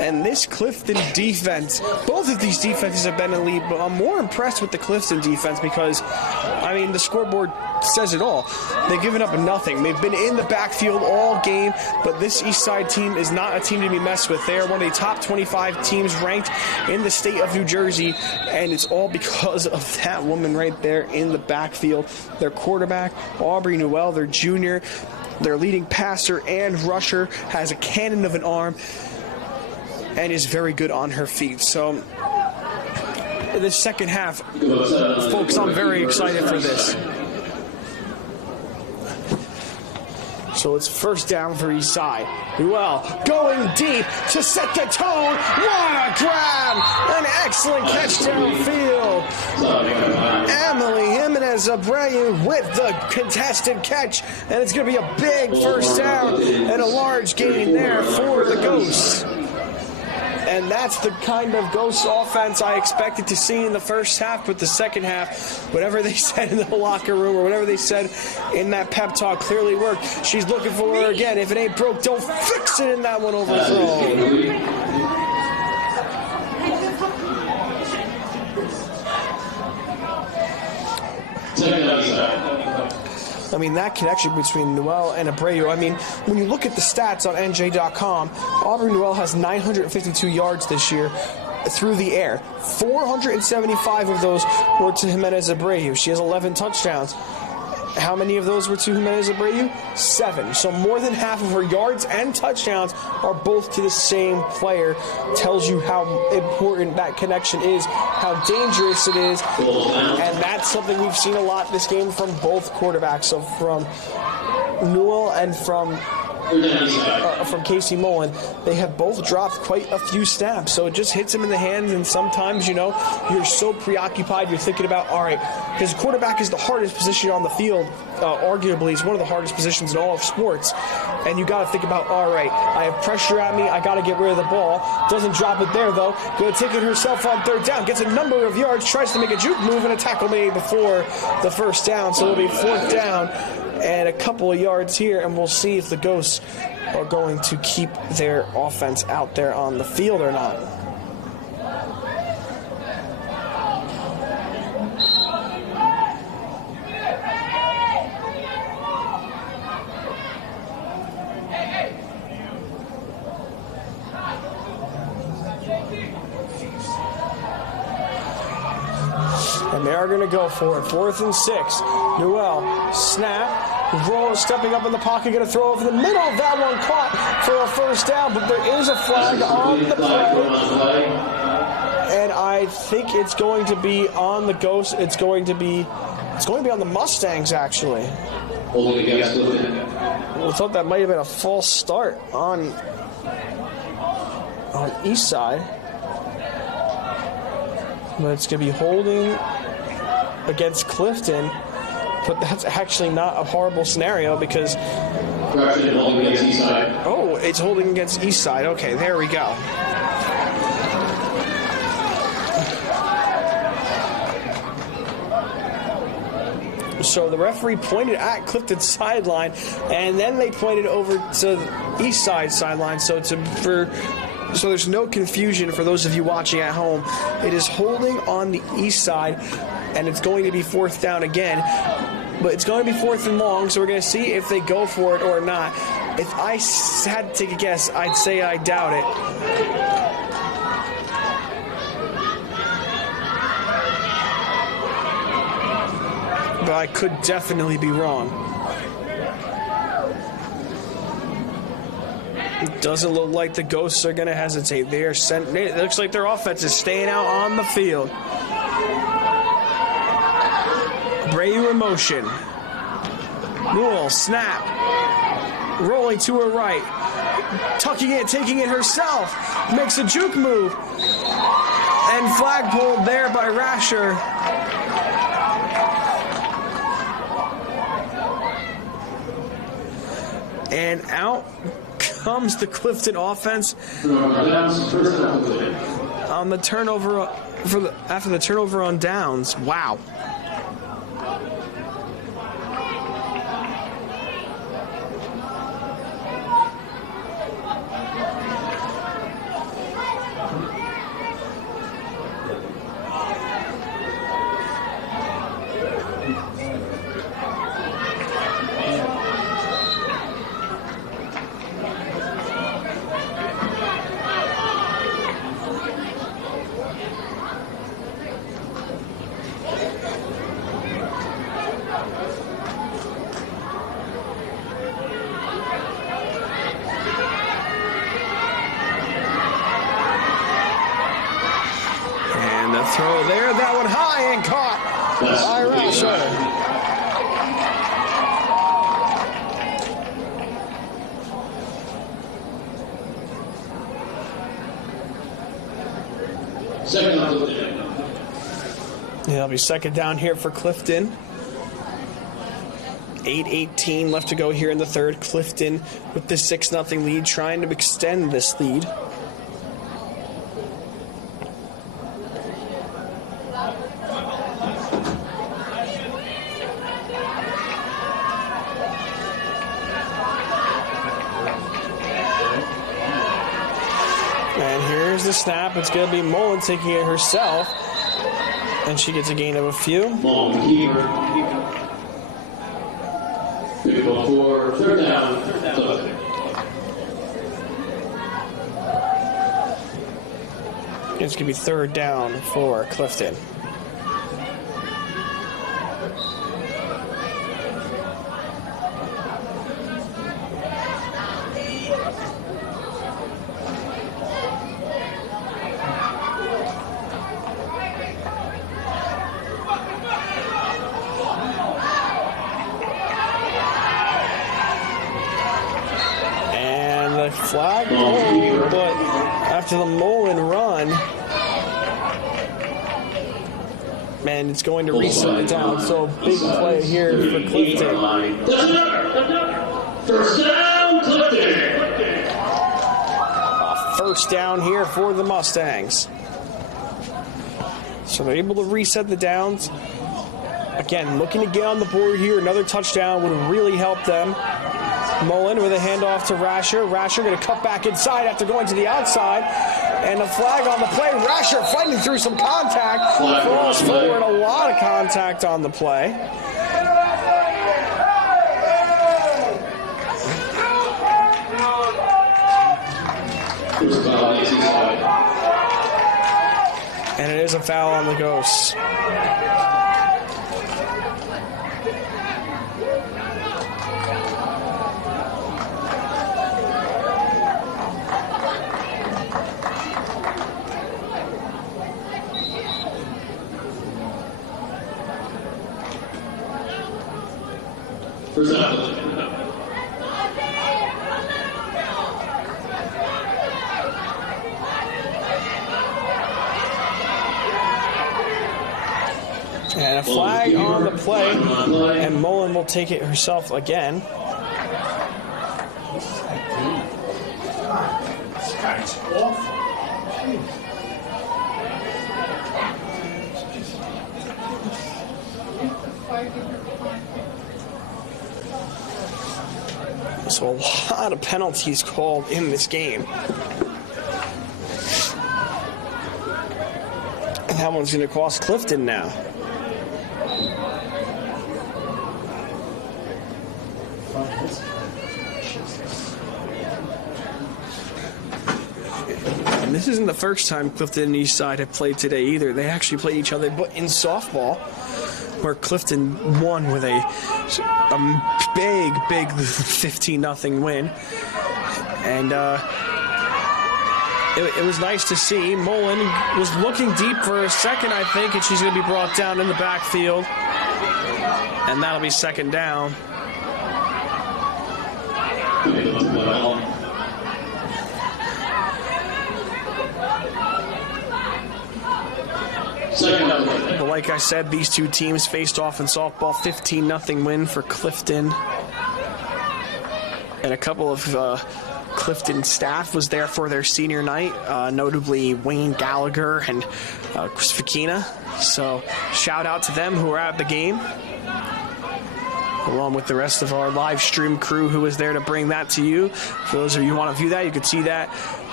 And this Clifton defense, both of these defenses have been in the lead, but I'm more impressed with the Clifton defense because, I mean, the scoreboard says it all. They've given up nothing. They've been in the backfield all game, but this Eastside team is not a team to be messed with. They are one of the top 25 teams ranked in the state of New Jersey, and it's all because of that woman right there in the backfield. Their quarterback, Aubrey Newell, their junior, their leading passer and rusher, has a cannon of an arm and is very good on her feet. So this second half, folks, I'm very excited for this. So it's first down for Eastside. Newell going deep to set the tone. What a grab! An excellent catch downfield. Emily Jimenez Abreu with the contested catch, and it's going to be a big first down and a large gain there for the Ghosts. And that's the kind of Ghost offense I expected to see in the first half, but the second half, whatever they said in the locker room or whatever they said in that pep talk clearly worked. She's looking for her again. If it ain't broke, don't fix it in that one overthrow. I mean, that connection between Newell and Abreu, I mean, when you look at the stats on NJ.com, Aubrey Newell has 952 yards this year through the air. 475 of those were to Jimenez Abreu. She has 11 touchdowns. How many of those were to Jimenez Abreu? 7. So more than half of her yards and touchdowns are both to the same player. Tells you how important that connection is, how dangerous it is. And that's something we've seen a lot this game from both quarterbacks. So from Newell and from Casey Mullen, they have both dropped quite a few snaps, so it just hits them in the hands, and sometimes, you know, you're so preoccupied, you're thinking about, all right, because quarterback is the hardest position on the field, arguably it's one of the hardest positions in all of sports, and you got to think about, all right, I have pressure at me, I got to get rid of the ball, doesn't drop it there though, going to take it herself on third down, gets a number of yards, tries to make a juke move and a tackle made before the first down, so it'll be fourth down and a couple of yards here, and we'll see if the Ghosts are going to keep their offense out there on the field or not. And they are going to go for it. 4th and 6. Newell, snap. Roll, stepping up in the pocket, going to throw over the middle. That one caught for a first down, but there is a flag on the play. And I think it's going to be on the Ghosts. It's going to be on the Mustangs, actually. I thought that might have been a false start on Eastside. But it's going to be holding against Clifton. But that's actually not a horrible scenario because... Oh, it's holding against Eastside. Okay, there we go. So the referee pointed at Clifton's sideline, and then they pointed over to Eastside sideline. So there's no confusion for those of you watching at home. It is holding on the east side, and it's going to be fourth down again. But it's going to be fourth and long, so we're going to see if they go for it or not. If I had to take a guess, I'd say I doubt it. But I could definitely be wrong. It doesn't look like the Ghosts are going to hesitate. It looks like their offense is staying out on the field. Abreu in motion. Newell, snap. Rolling to her right. Tucking it, taking it herself. Makes a juke move. And flag pulled there by Rasher. And out comes the Clifton offense on the turnover after the turnover on downs. Wow. Throw there, that one high and caught by Rasher. Second on Clifton. Yeah, it'll be second down here for Clifton. 8:18 left to go here in the third. Clifton with the 6-0 lead, trying to extend this lead. And here's the snap. It's going to be Mullen taking it herself. And she gets a gain of a few. Mullen, keeper. 4, third down, Clifton. It's going to be third down for Clifton. Flag, but after the Mullen run, man, it's going to reset it down. So big play here for Clifton. First down, Clifton. First down here for the Mustangs. So they're able to reset the downs. Again, looking to get on the board here. Another touchdown would really help them. Mullen with a handoff to Rasher. Rasher going to cut back inside after going to the outside. And a flag on the play. Rasher fighting through some contact. Falls forward. A lot of contact on the play. And it is a foul on the Ghosts. First down. And a flag on the play, and Mullen will take it herself again. So a lot of penalties called in this game. And that one's going to cost Clifton now. And this isn't the first time Clifton and Eastside have played today either. They actually played each other, but in softball, where Clifton won with a big 15-0 win. And it was nice to see. Mullen was looking deep for a second, I think, and she's going to be brought down in the backfield. And that'll be second down. But like I said, these two teams faced off in softball. 15-0 win for Clifton. And a couple of Clifton staff was there for their senior night, notably Wayne Gallagher and Chris Fakina. So shout out to them who were at the game, along with the rest of our live stream crew who was there to bring that to you. For those of you who want to view that, you can see that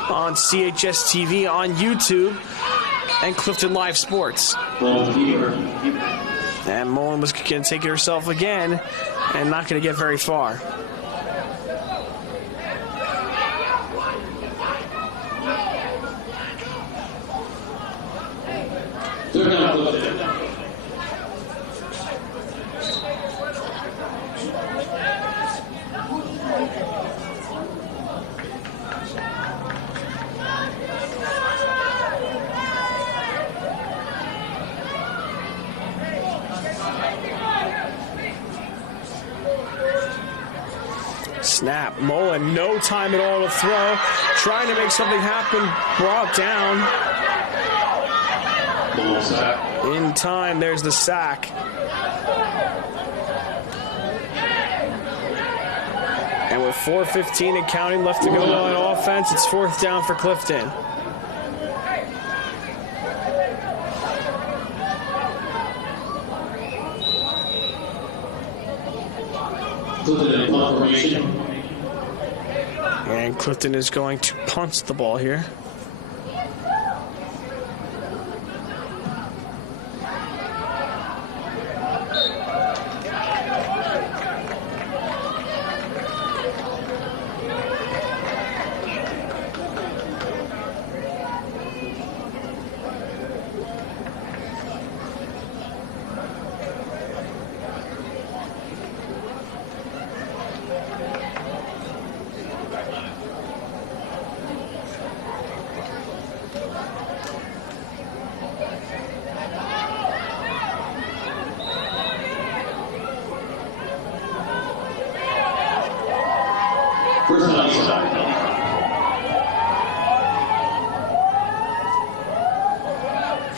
on CHS TV on YouTube and Clifton Live Sports. And Mullen was going to take it herself again and not going to get very far. Snap. Mullen, no time at all to throw. Trying to make something happen. Brought down. In time, there's the sack. And with 4:15 and counting left to go on offense, it's 4th down for Clifton. And Clifton is going to punt the ball here.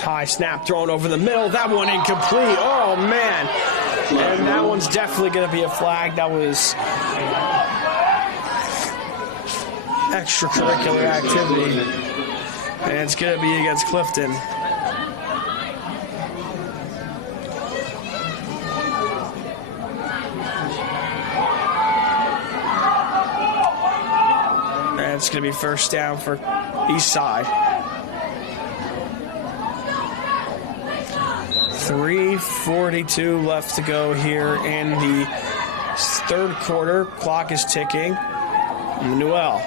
High snap thrown over the middle. That one incomplete. Oh, man. And that one's definitely going to be a flag. That was extracurricular activity. And it's going to be against Clifton. And it's going to be 1st down for Eastside. 3:42 left to go here in the 3rd quarter. Clock is ticking. Manuel.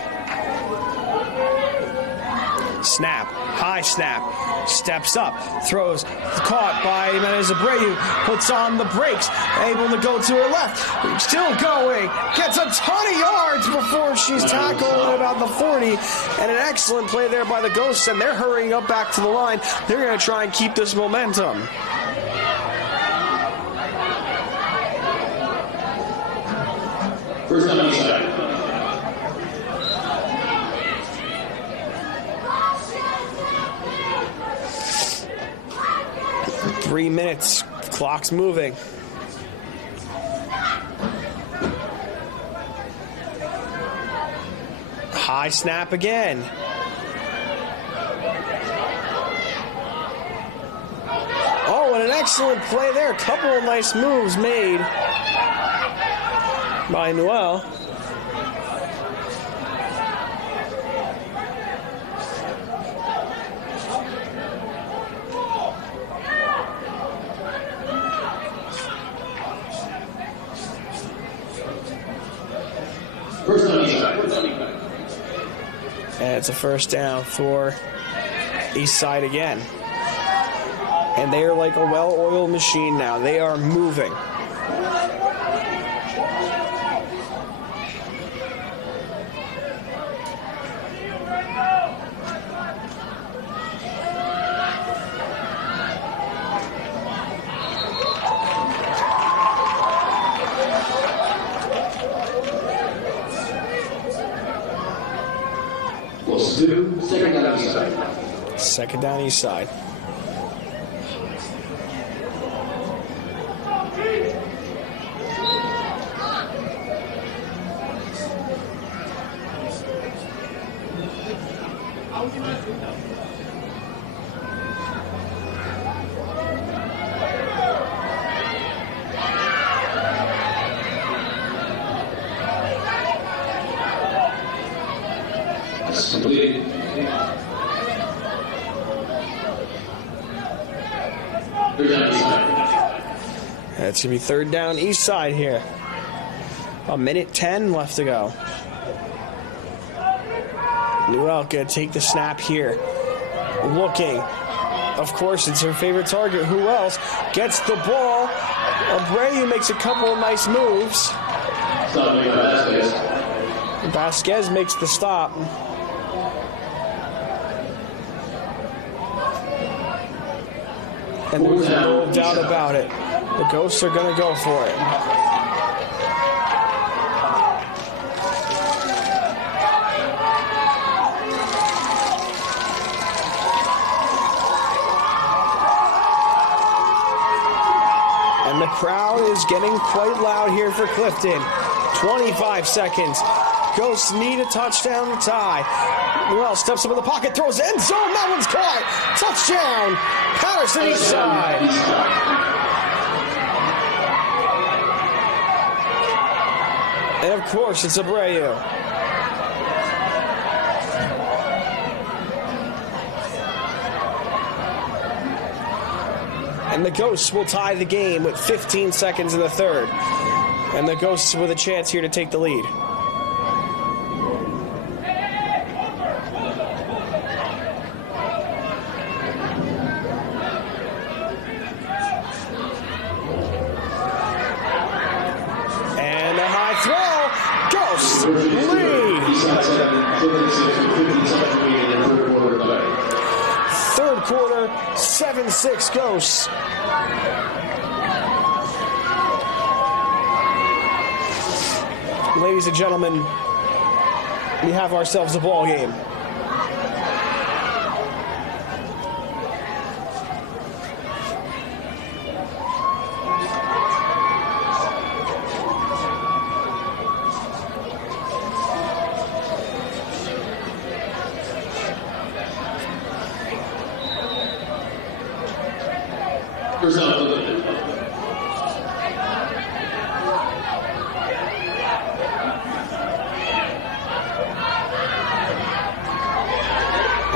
Snap. High snap. Steps up. Throws. Caught by Menez Abreu. Puts on the brakes. Able to go to her left. Still going. Gets a ton of yards before she's tackled at about the 40. And an excellent play there by the Ghosts. And they're hurrying up back to the line. They're going to try and keep this momentum. First down Eastside. 3 minutes. Clock's moving. High snap again. Oh, and an excellent play there. A couple of nice moves made by Noel. First down Eastside. And it's a 1st down for Eastside again. And they are like a well-oiled machine now. They are moving. Second down Eastside. 2nd down Eastside. That's completed. It's going to be 3rd down Eastside here. 1:10 left to go. Newell going to take the snap here. Looking. Of course, it's her favorite target. Who else? Gets the ball. Abreu makes a couple of nice moves. Vasquez makes the stop. And there's no doubt about it. The Ghosts are going to go for it. crowd is getting quite loud here for Clifton. 25 seconds. Ghosts need a touchdown to tie. Well, steps up in the pocket, throws end zone. That one's caught. Touchdown. Patterson Eastside. And of course, it's Abreu. And the Ghosts will tie the game with 15 seconds in the third. And the Ghosts with a chance here to take the lead. And a high throw. Ghosts lead. Third quarter, 7-6 Ghosts. Ladies and gentlemen, we have ourselves a ball game.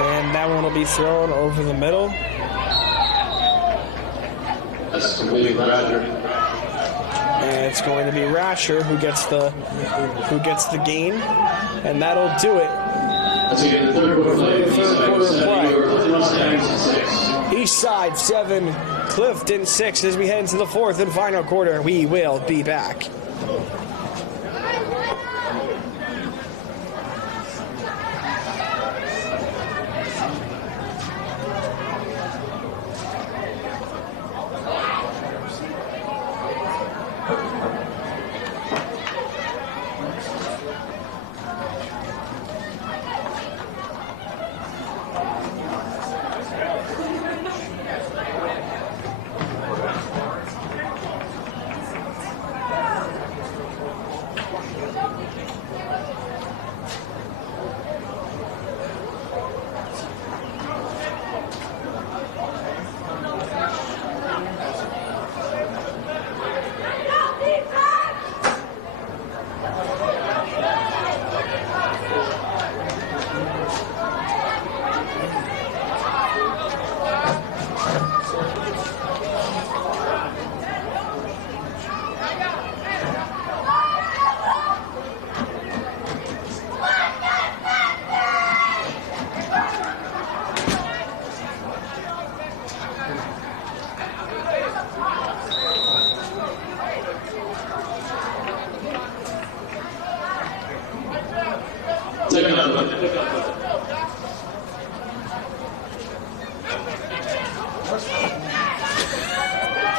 And that one will be thrown over the middle. That's completely Rasher. And it's going to be Rasher who gets the gain, and that'll do it. Let's get the third quarter play. Eastside 7, Clifton 6. As we head into the fourth and final quarter, we will be back.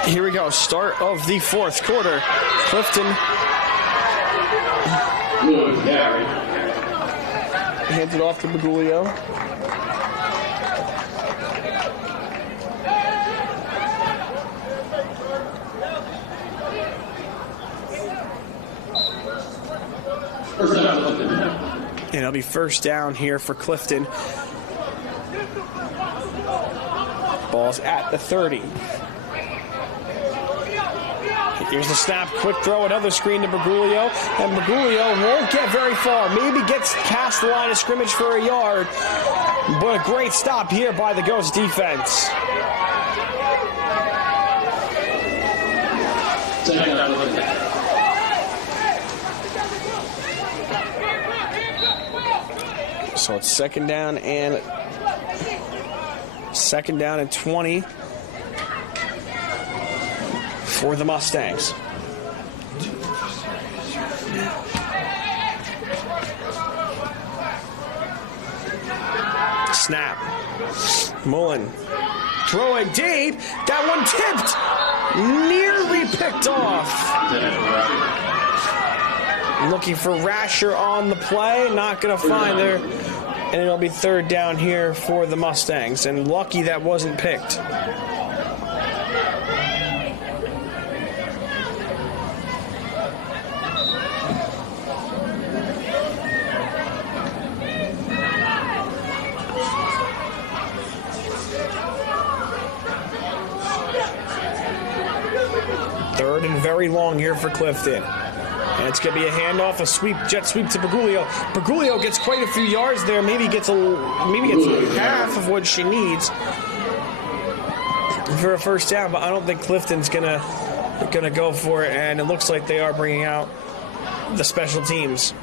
Here we go, start of the fourth quarter. Clifton hands it off to Bagulio. And it'll be first down here for Clifton. Ball's at the 30. Here's the snap, quick throw, another screen to Bagulio, and Bagulio won't get very far. Maybe gets past the line of scrimmage for a yard, but a great stop here by the Ghost defense. So it's second down and 20 for the Mustangs. Snap. Mullen throwing deep. That one tipped. Nearly picked off. Looking for Rasher on the play. Not going to find her. And it'll be third down here for the Mustangs. And lucky that wasn't picked. for Clifton. And it's going to be a handoff, a sweep, jet sweep to Bergoglio. Bergoglio gets quite a few yards there. Maybe gets half of what she needs for a first down, but I don't think Clifton's gonna go for it. And it looks like they are bringing out the special teams.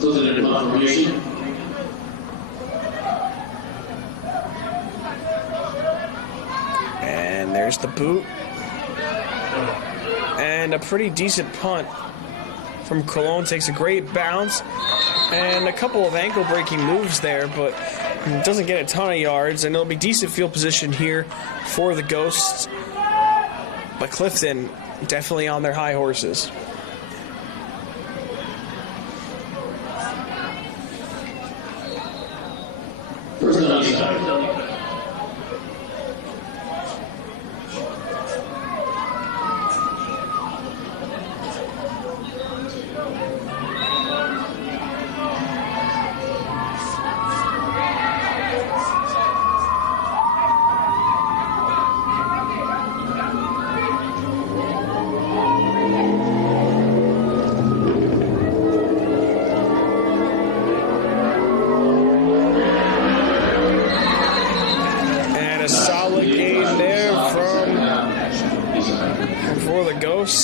Those are the confirmation. And there's the boot. And a pretty decent punt from Cologne. Takes a great bounce. And a couple of ankle-breaking moves there, but doesn't get a ton of yards. And it'll be decent field position here for the Ghosts. But Clifton definitely on their high horses. First on Eastside.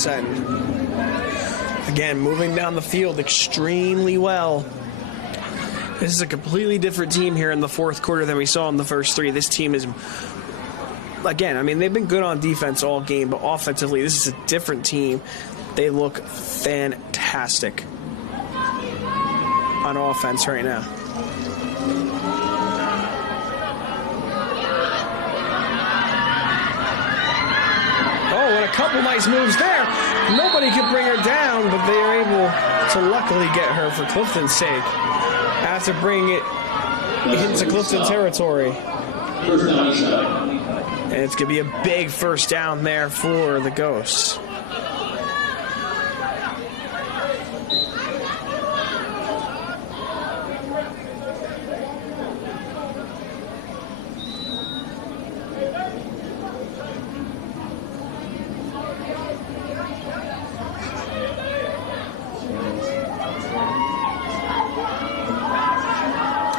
And again, moving down the field extremely well. This is a completely different team here in the fourth quarter than we saw in the first three. This team is, again, I mean, they've been good on defense all game, but offensively, this is a different team. They look fantastic on offense right now. And a couple nice moves there. Nobody could bring her down, but they are able to luckily get her for Clifton's sake after bringing it into Clifton territory. And it's going to be a big first down there for the Ghosts.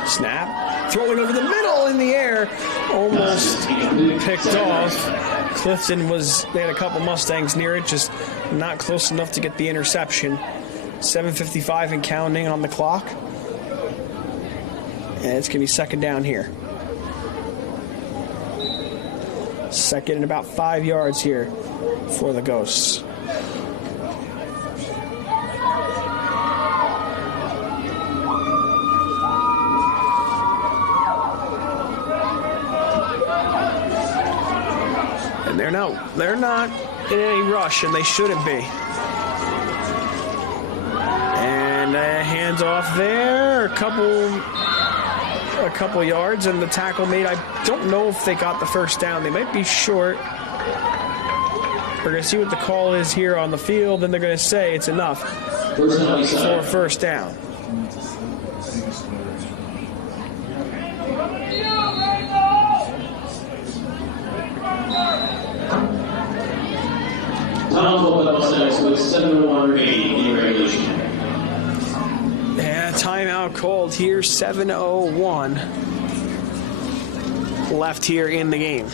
Snap, throwing over the middle in the air, almost picked off. Clifton they had a couple Mustangs near it, just not close enough to get the interception. 7:55 and counting on the clock. And it's going to be second down here. Second and about 5 yards here for the Ghosts. They're not in any rush, and they shouldn't be. And hands off there, a couple yards, and the tackle made. I don't know if they got the first down. They might be short. We're going to see what the call is here on the field, and they're going to say it's enough for a first down. With 7:01 remaining in regulation. Yeah, timeout called here. 7:01 left here in the game.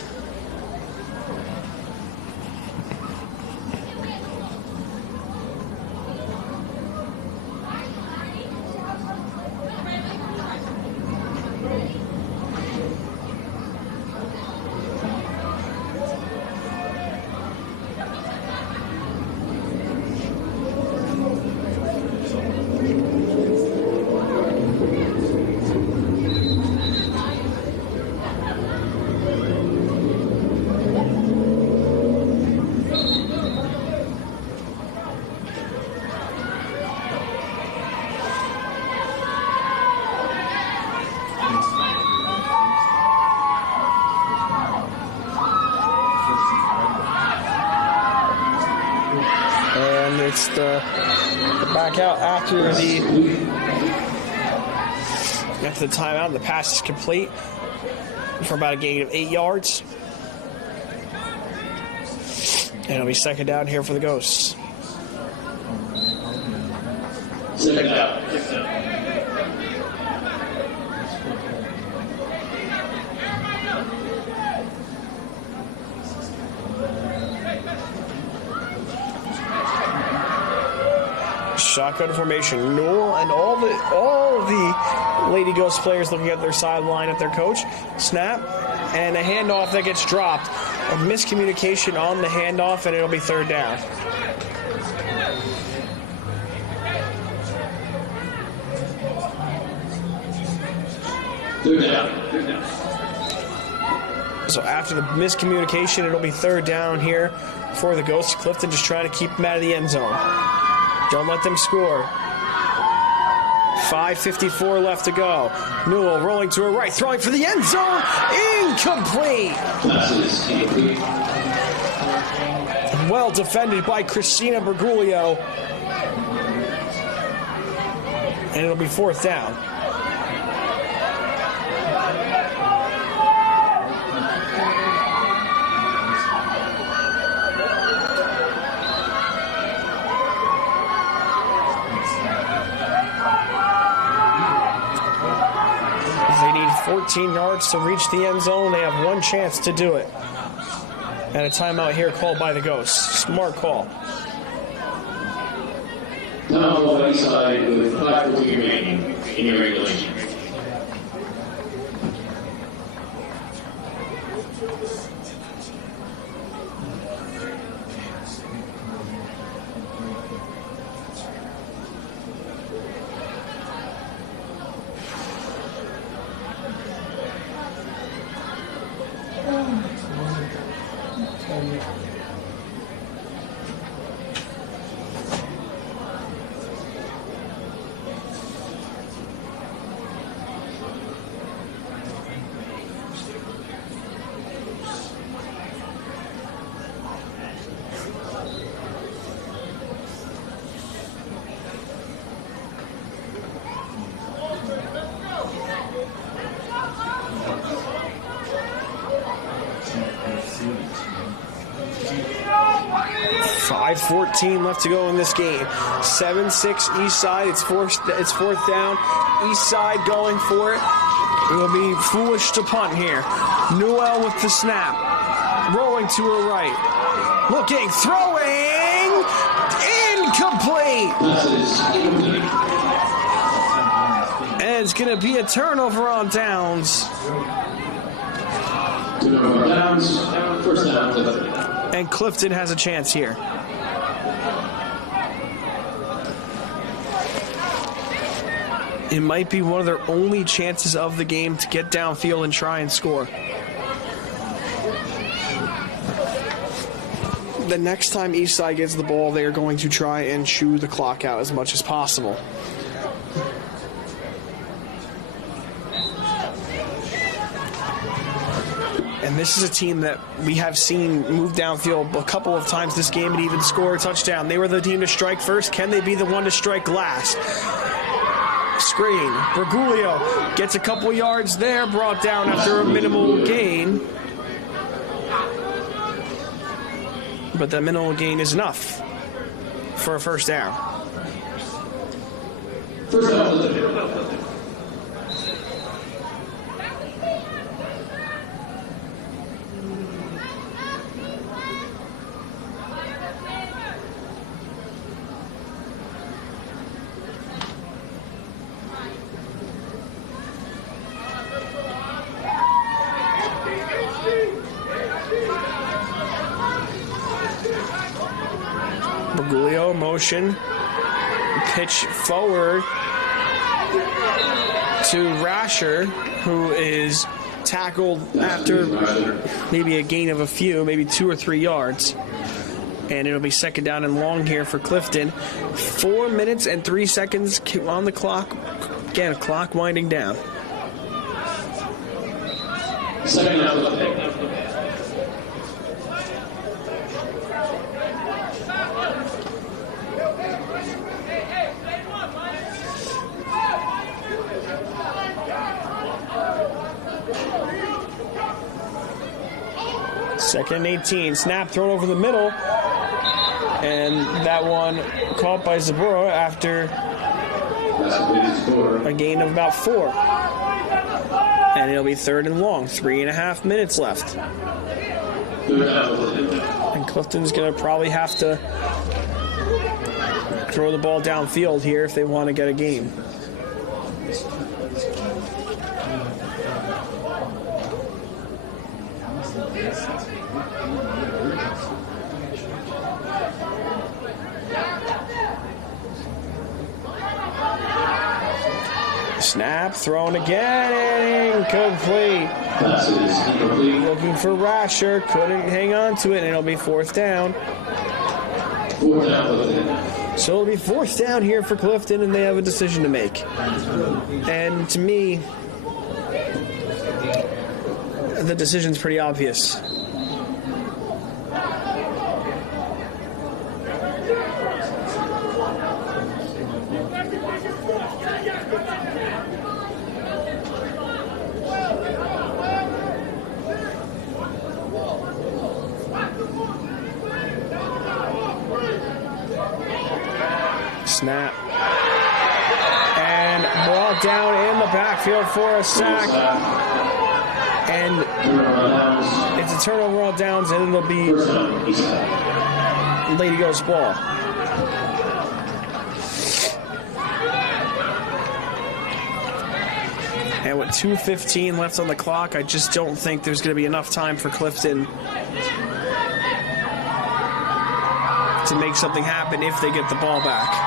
Back out after the timeout. The pass is complete for about a gain of 8 yards. And it'll be second down here for the Ghosts. Second down. Shotgun formation. Newell and all the Lady Ghost players looking at their sideline at their coach. Snap and a handoff that gets dropped. A miscommunication on the handoff, and it'll be third down. Third down. So after the miscommunication, it'll be third down here for the Ghosts. Clifton just trying to keep them out of the end zone. Don't let them score. 5:54 left to go. Newell rolling to her right, throwing for the end zone. Incomplete. Well defended by Christina Bergoglio. And it'll be fourth down. They need 14 yards to reach the end zone. They have one chance to do it. And a timeout here called by the Ghosts. Smart call. Now on Eastside with 5:40 remaining in your regulation. .14 left to go in this game. 7-6 Eastside. It's fourth down. Eastside going for it. It will be foolish to punt here. Newell with the snap. Rolling to her right. Looking, throwing. Incomplete. And it's going to be a turnover on downs. Turnover on downs. First down, Clifton. And Clifton has a chance here. It might be one of their only chances of the game to get downfield and try and score. The next time Eastside gets the ball, they are going to try and chew the clock out as much as possible. And this is a team that we have seen move downfield a couple of times this game and even score a touchdown. They were the team to strike first. Can they be the one to strike last? Screen. Bergoglio gets a couple yards there, brought down after a minimal gain. But that minimal gain is enough for a first down. First down. Bergoglio motion, pitch forward to Rasher, who is tackled after maybe a gain of a few, maybe 2 or 3 yards. And it'll be second down and long here for Clifton. 4 minutes and 3 seconds on the clock. Again, a clock winding down. Second down. 2nd and 18. Snap thrown over the middle. And that one caught by Zabura after a gain of about 4. And it'll be 3rd and long. 3.5 minutes left. And Clifton's going to probably have to throw the ball downfield here if they want to get a game. Snap, thrown again, incomplete. Looking for Rasher, couldn't hang on to it, and it'll be 4th down. So it'll be 4th down here for Clifton, and they have a decision to make. And to me, the decision's pretty obvious. Snap. And brought down in the backfield for a sack. And it's a turnover on downs, and it'll be Lady Ghost ball. And with 2:15 left on the clock, I just don't think there's going to be enough time for Clifton to make something happen if they get the ball back.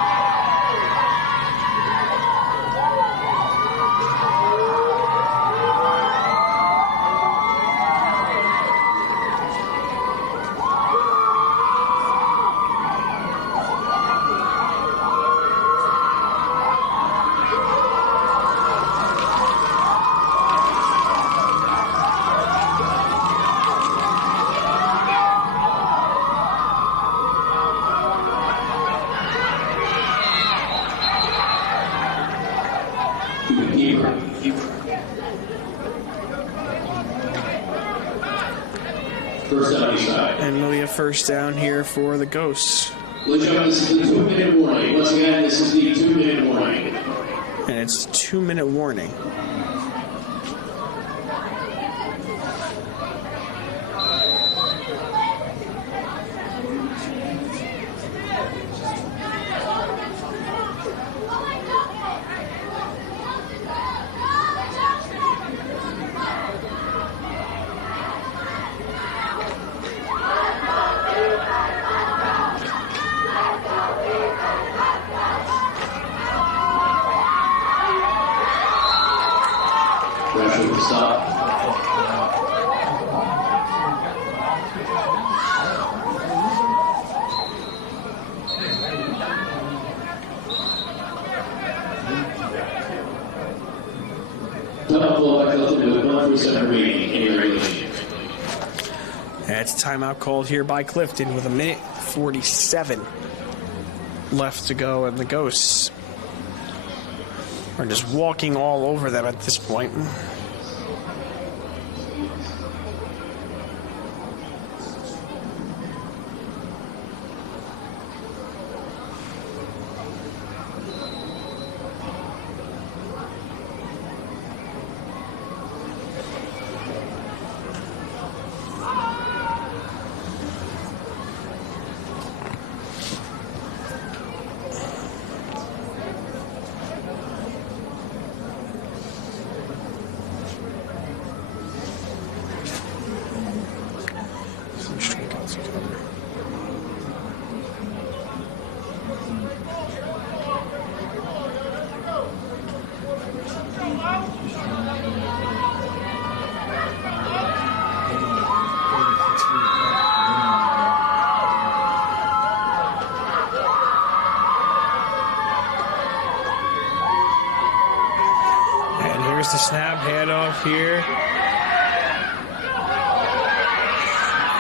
And it'll be a 1st down here for the Ghosts. This is the 2-minute warning. Once again, this is the 2-minute warning. And it's 2-minute warning. Stop. That's a timeout called here by Clifton with 1:47 left to go, and the Ghosts are just walking all over them at this point. Here's the snap, handoff here.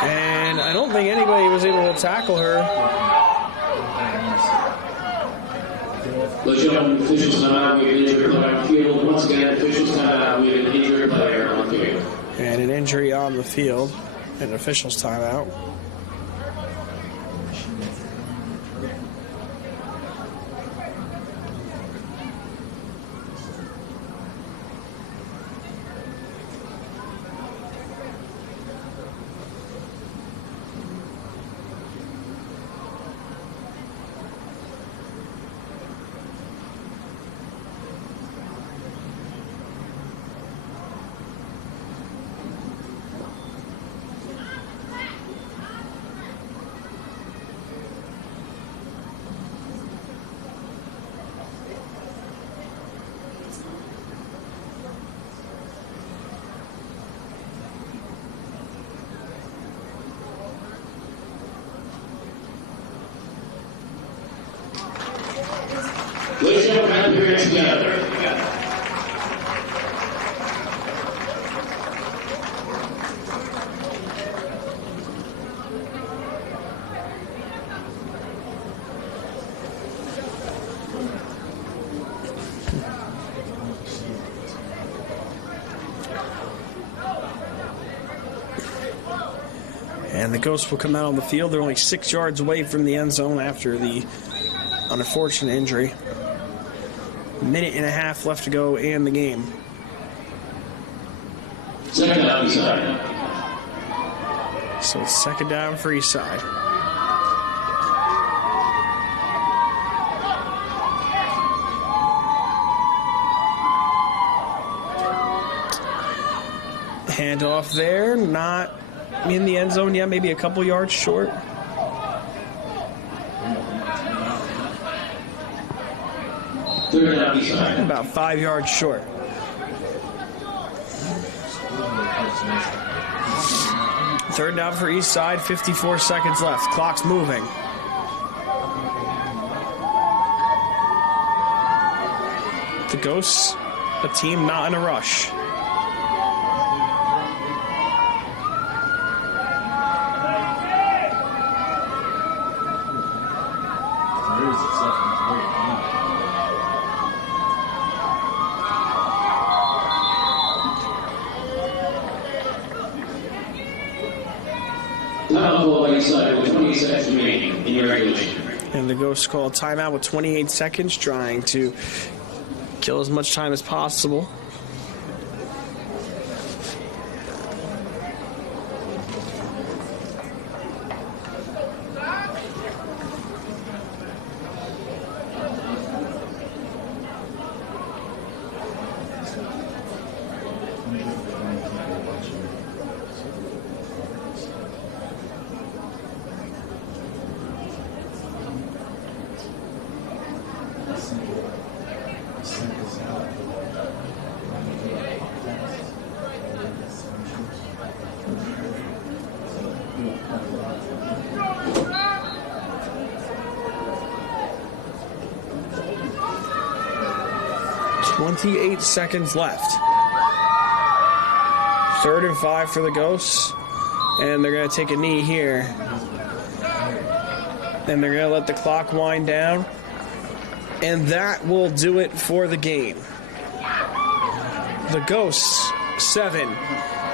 And I don't think anybody was able to tackle her. Ladies and gentlemen, officials time out. We have an injured player on the field. Once again, officials time out. We have an injured player on the field. And an injury on the field An official's timeout. Ladies and gentlemen, here together. And the Ghosts will come out on the field. They're only 6 yards away from the end zone after the unfortunate injury. Minute and a half left to go in the game. Second down, Eastside. So it's second down for Eastside. Handoff there, not in the end zone yet, maybe a couple yards short. Third down, Eastside. About 5 yards short. Third down for Eastside, 54 seconds left. Clock's moving. The Ghosts, a team not in a rush. With 28 seconds remaining in your regulation. And the Ghosts call a timeout with 28 seconds, trying to kill as much time as possible. .28 seconds left. 3rd and 5 for the Ghosts. And they're going to take a knee here. And they're going to let the clock wind down. And that will do it for the game. The Ghosts 7,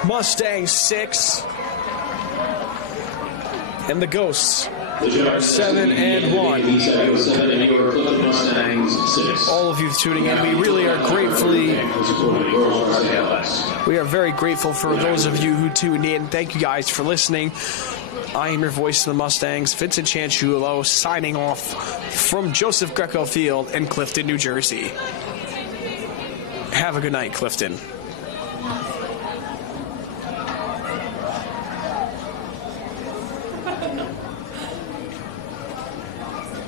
Mustangs 6. And the Ghosts are 7-1. All of you tuning in, we really are we are very grateful for those of you who tuned in. Thank you guys for listening. I am your voice of the Mustangs, Vincent Chanchulo, signing off from Joseph Greco Field in Clifton, New Jersey. Have a good night, Clifton.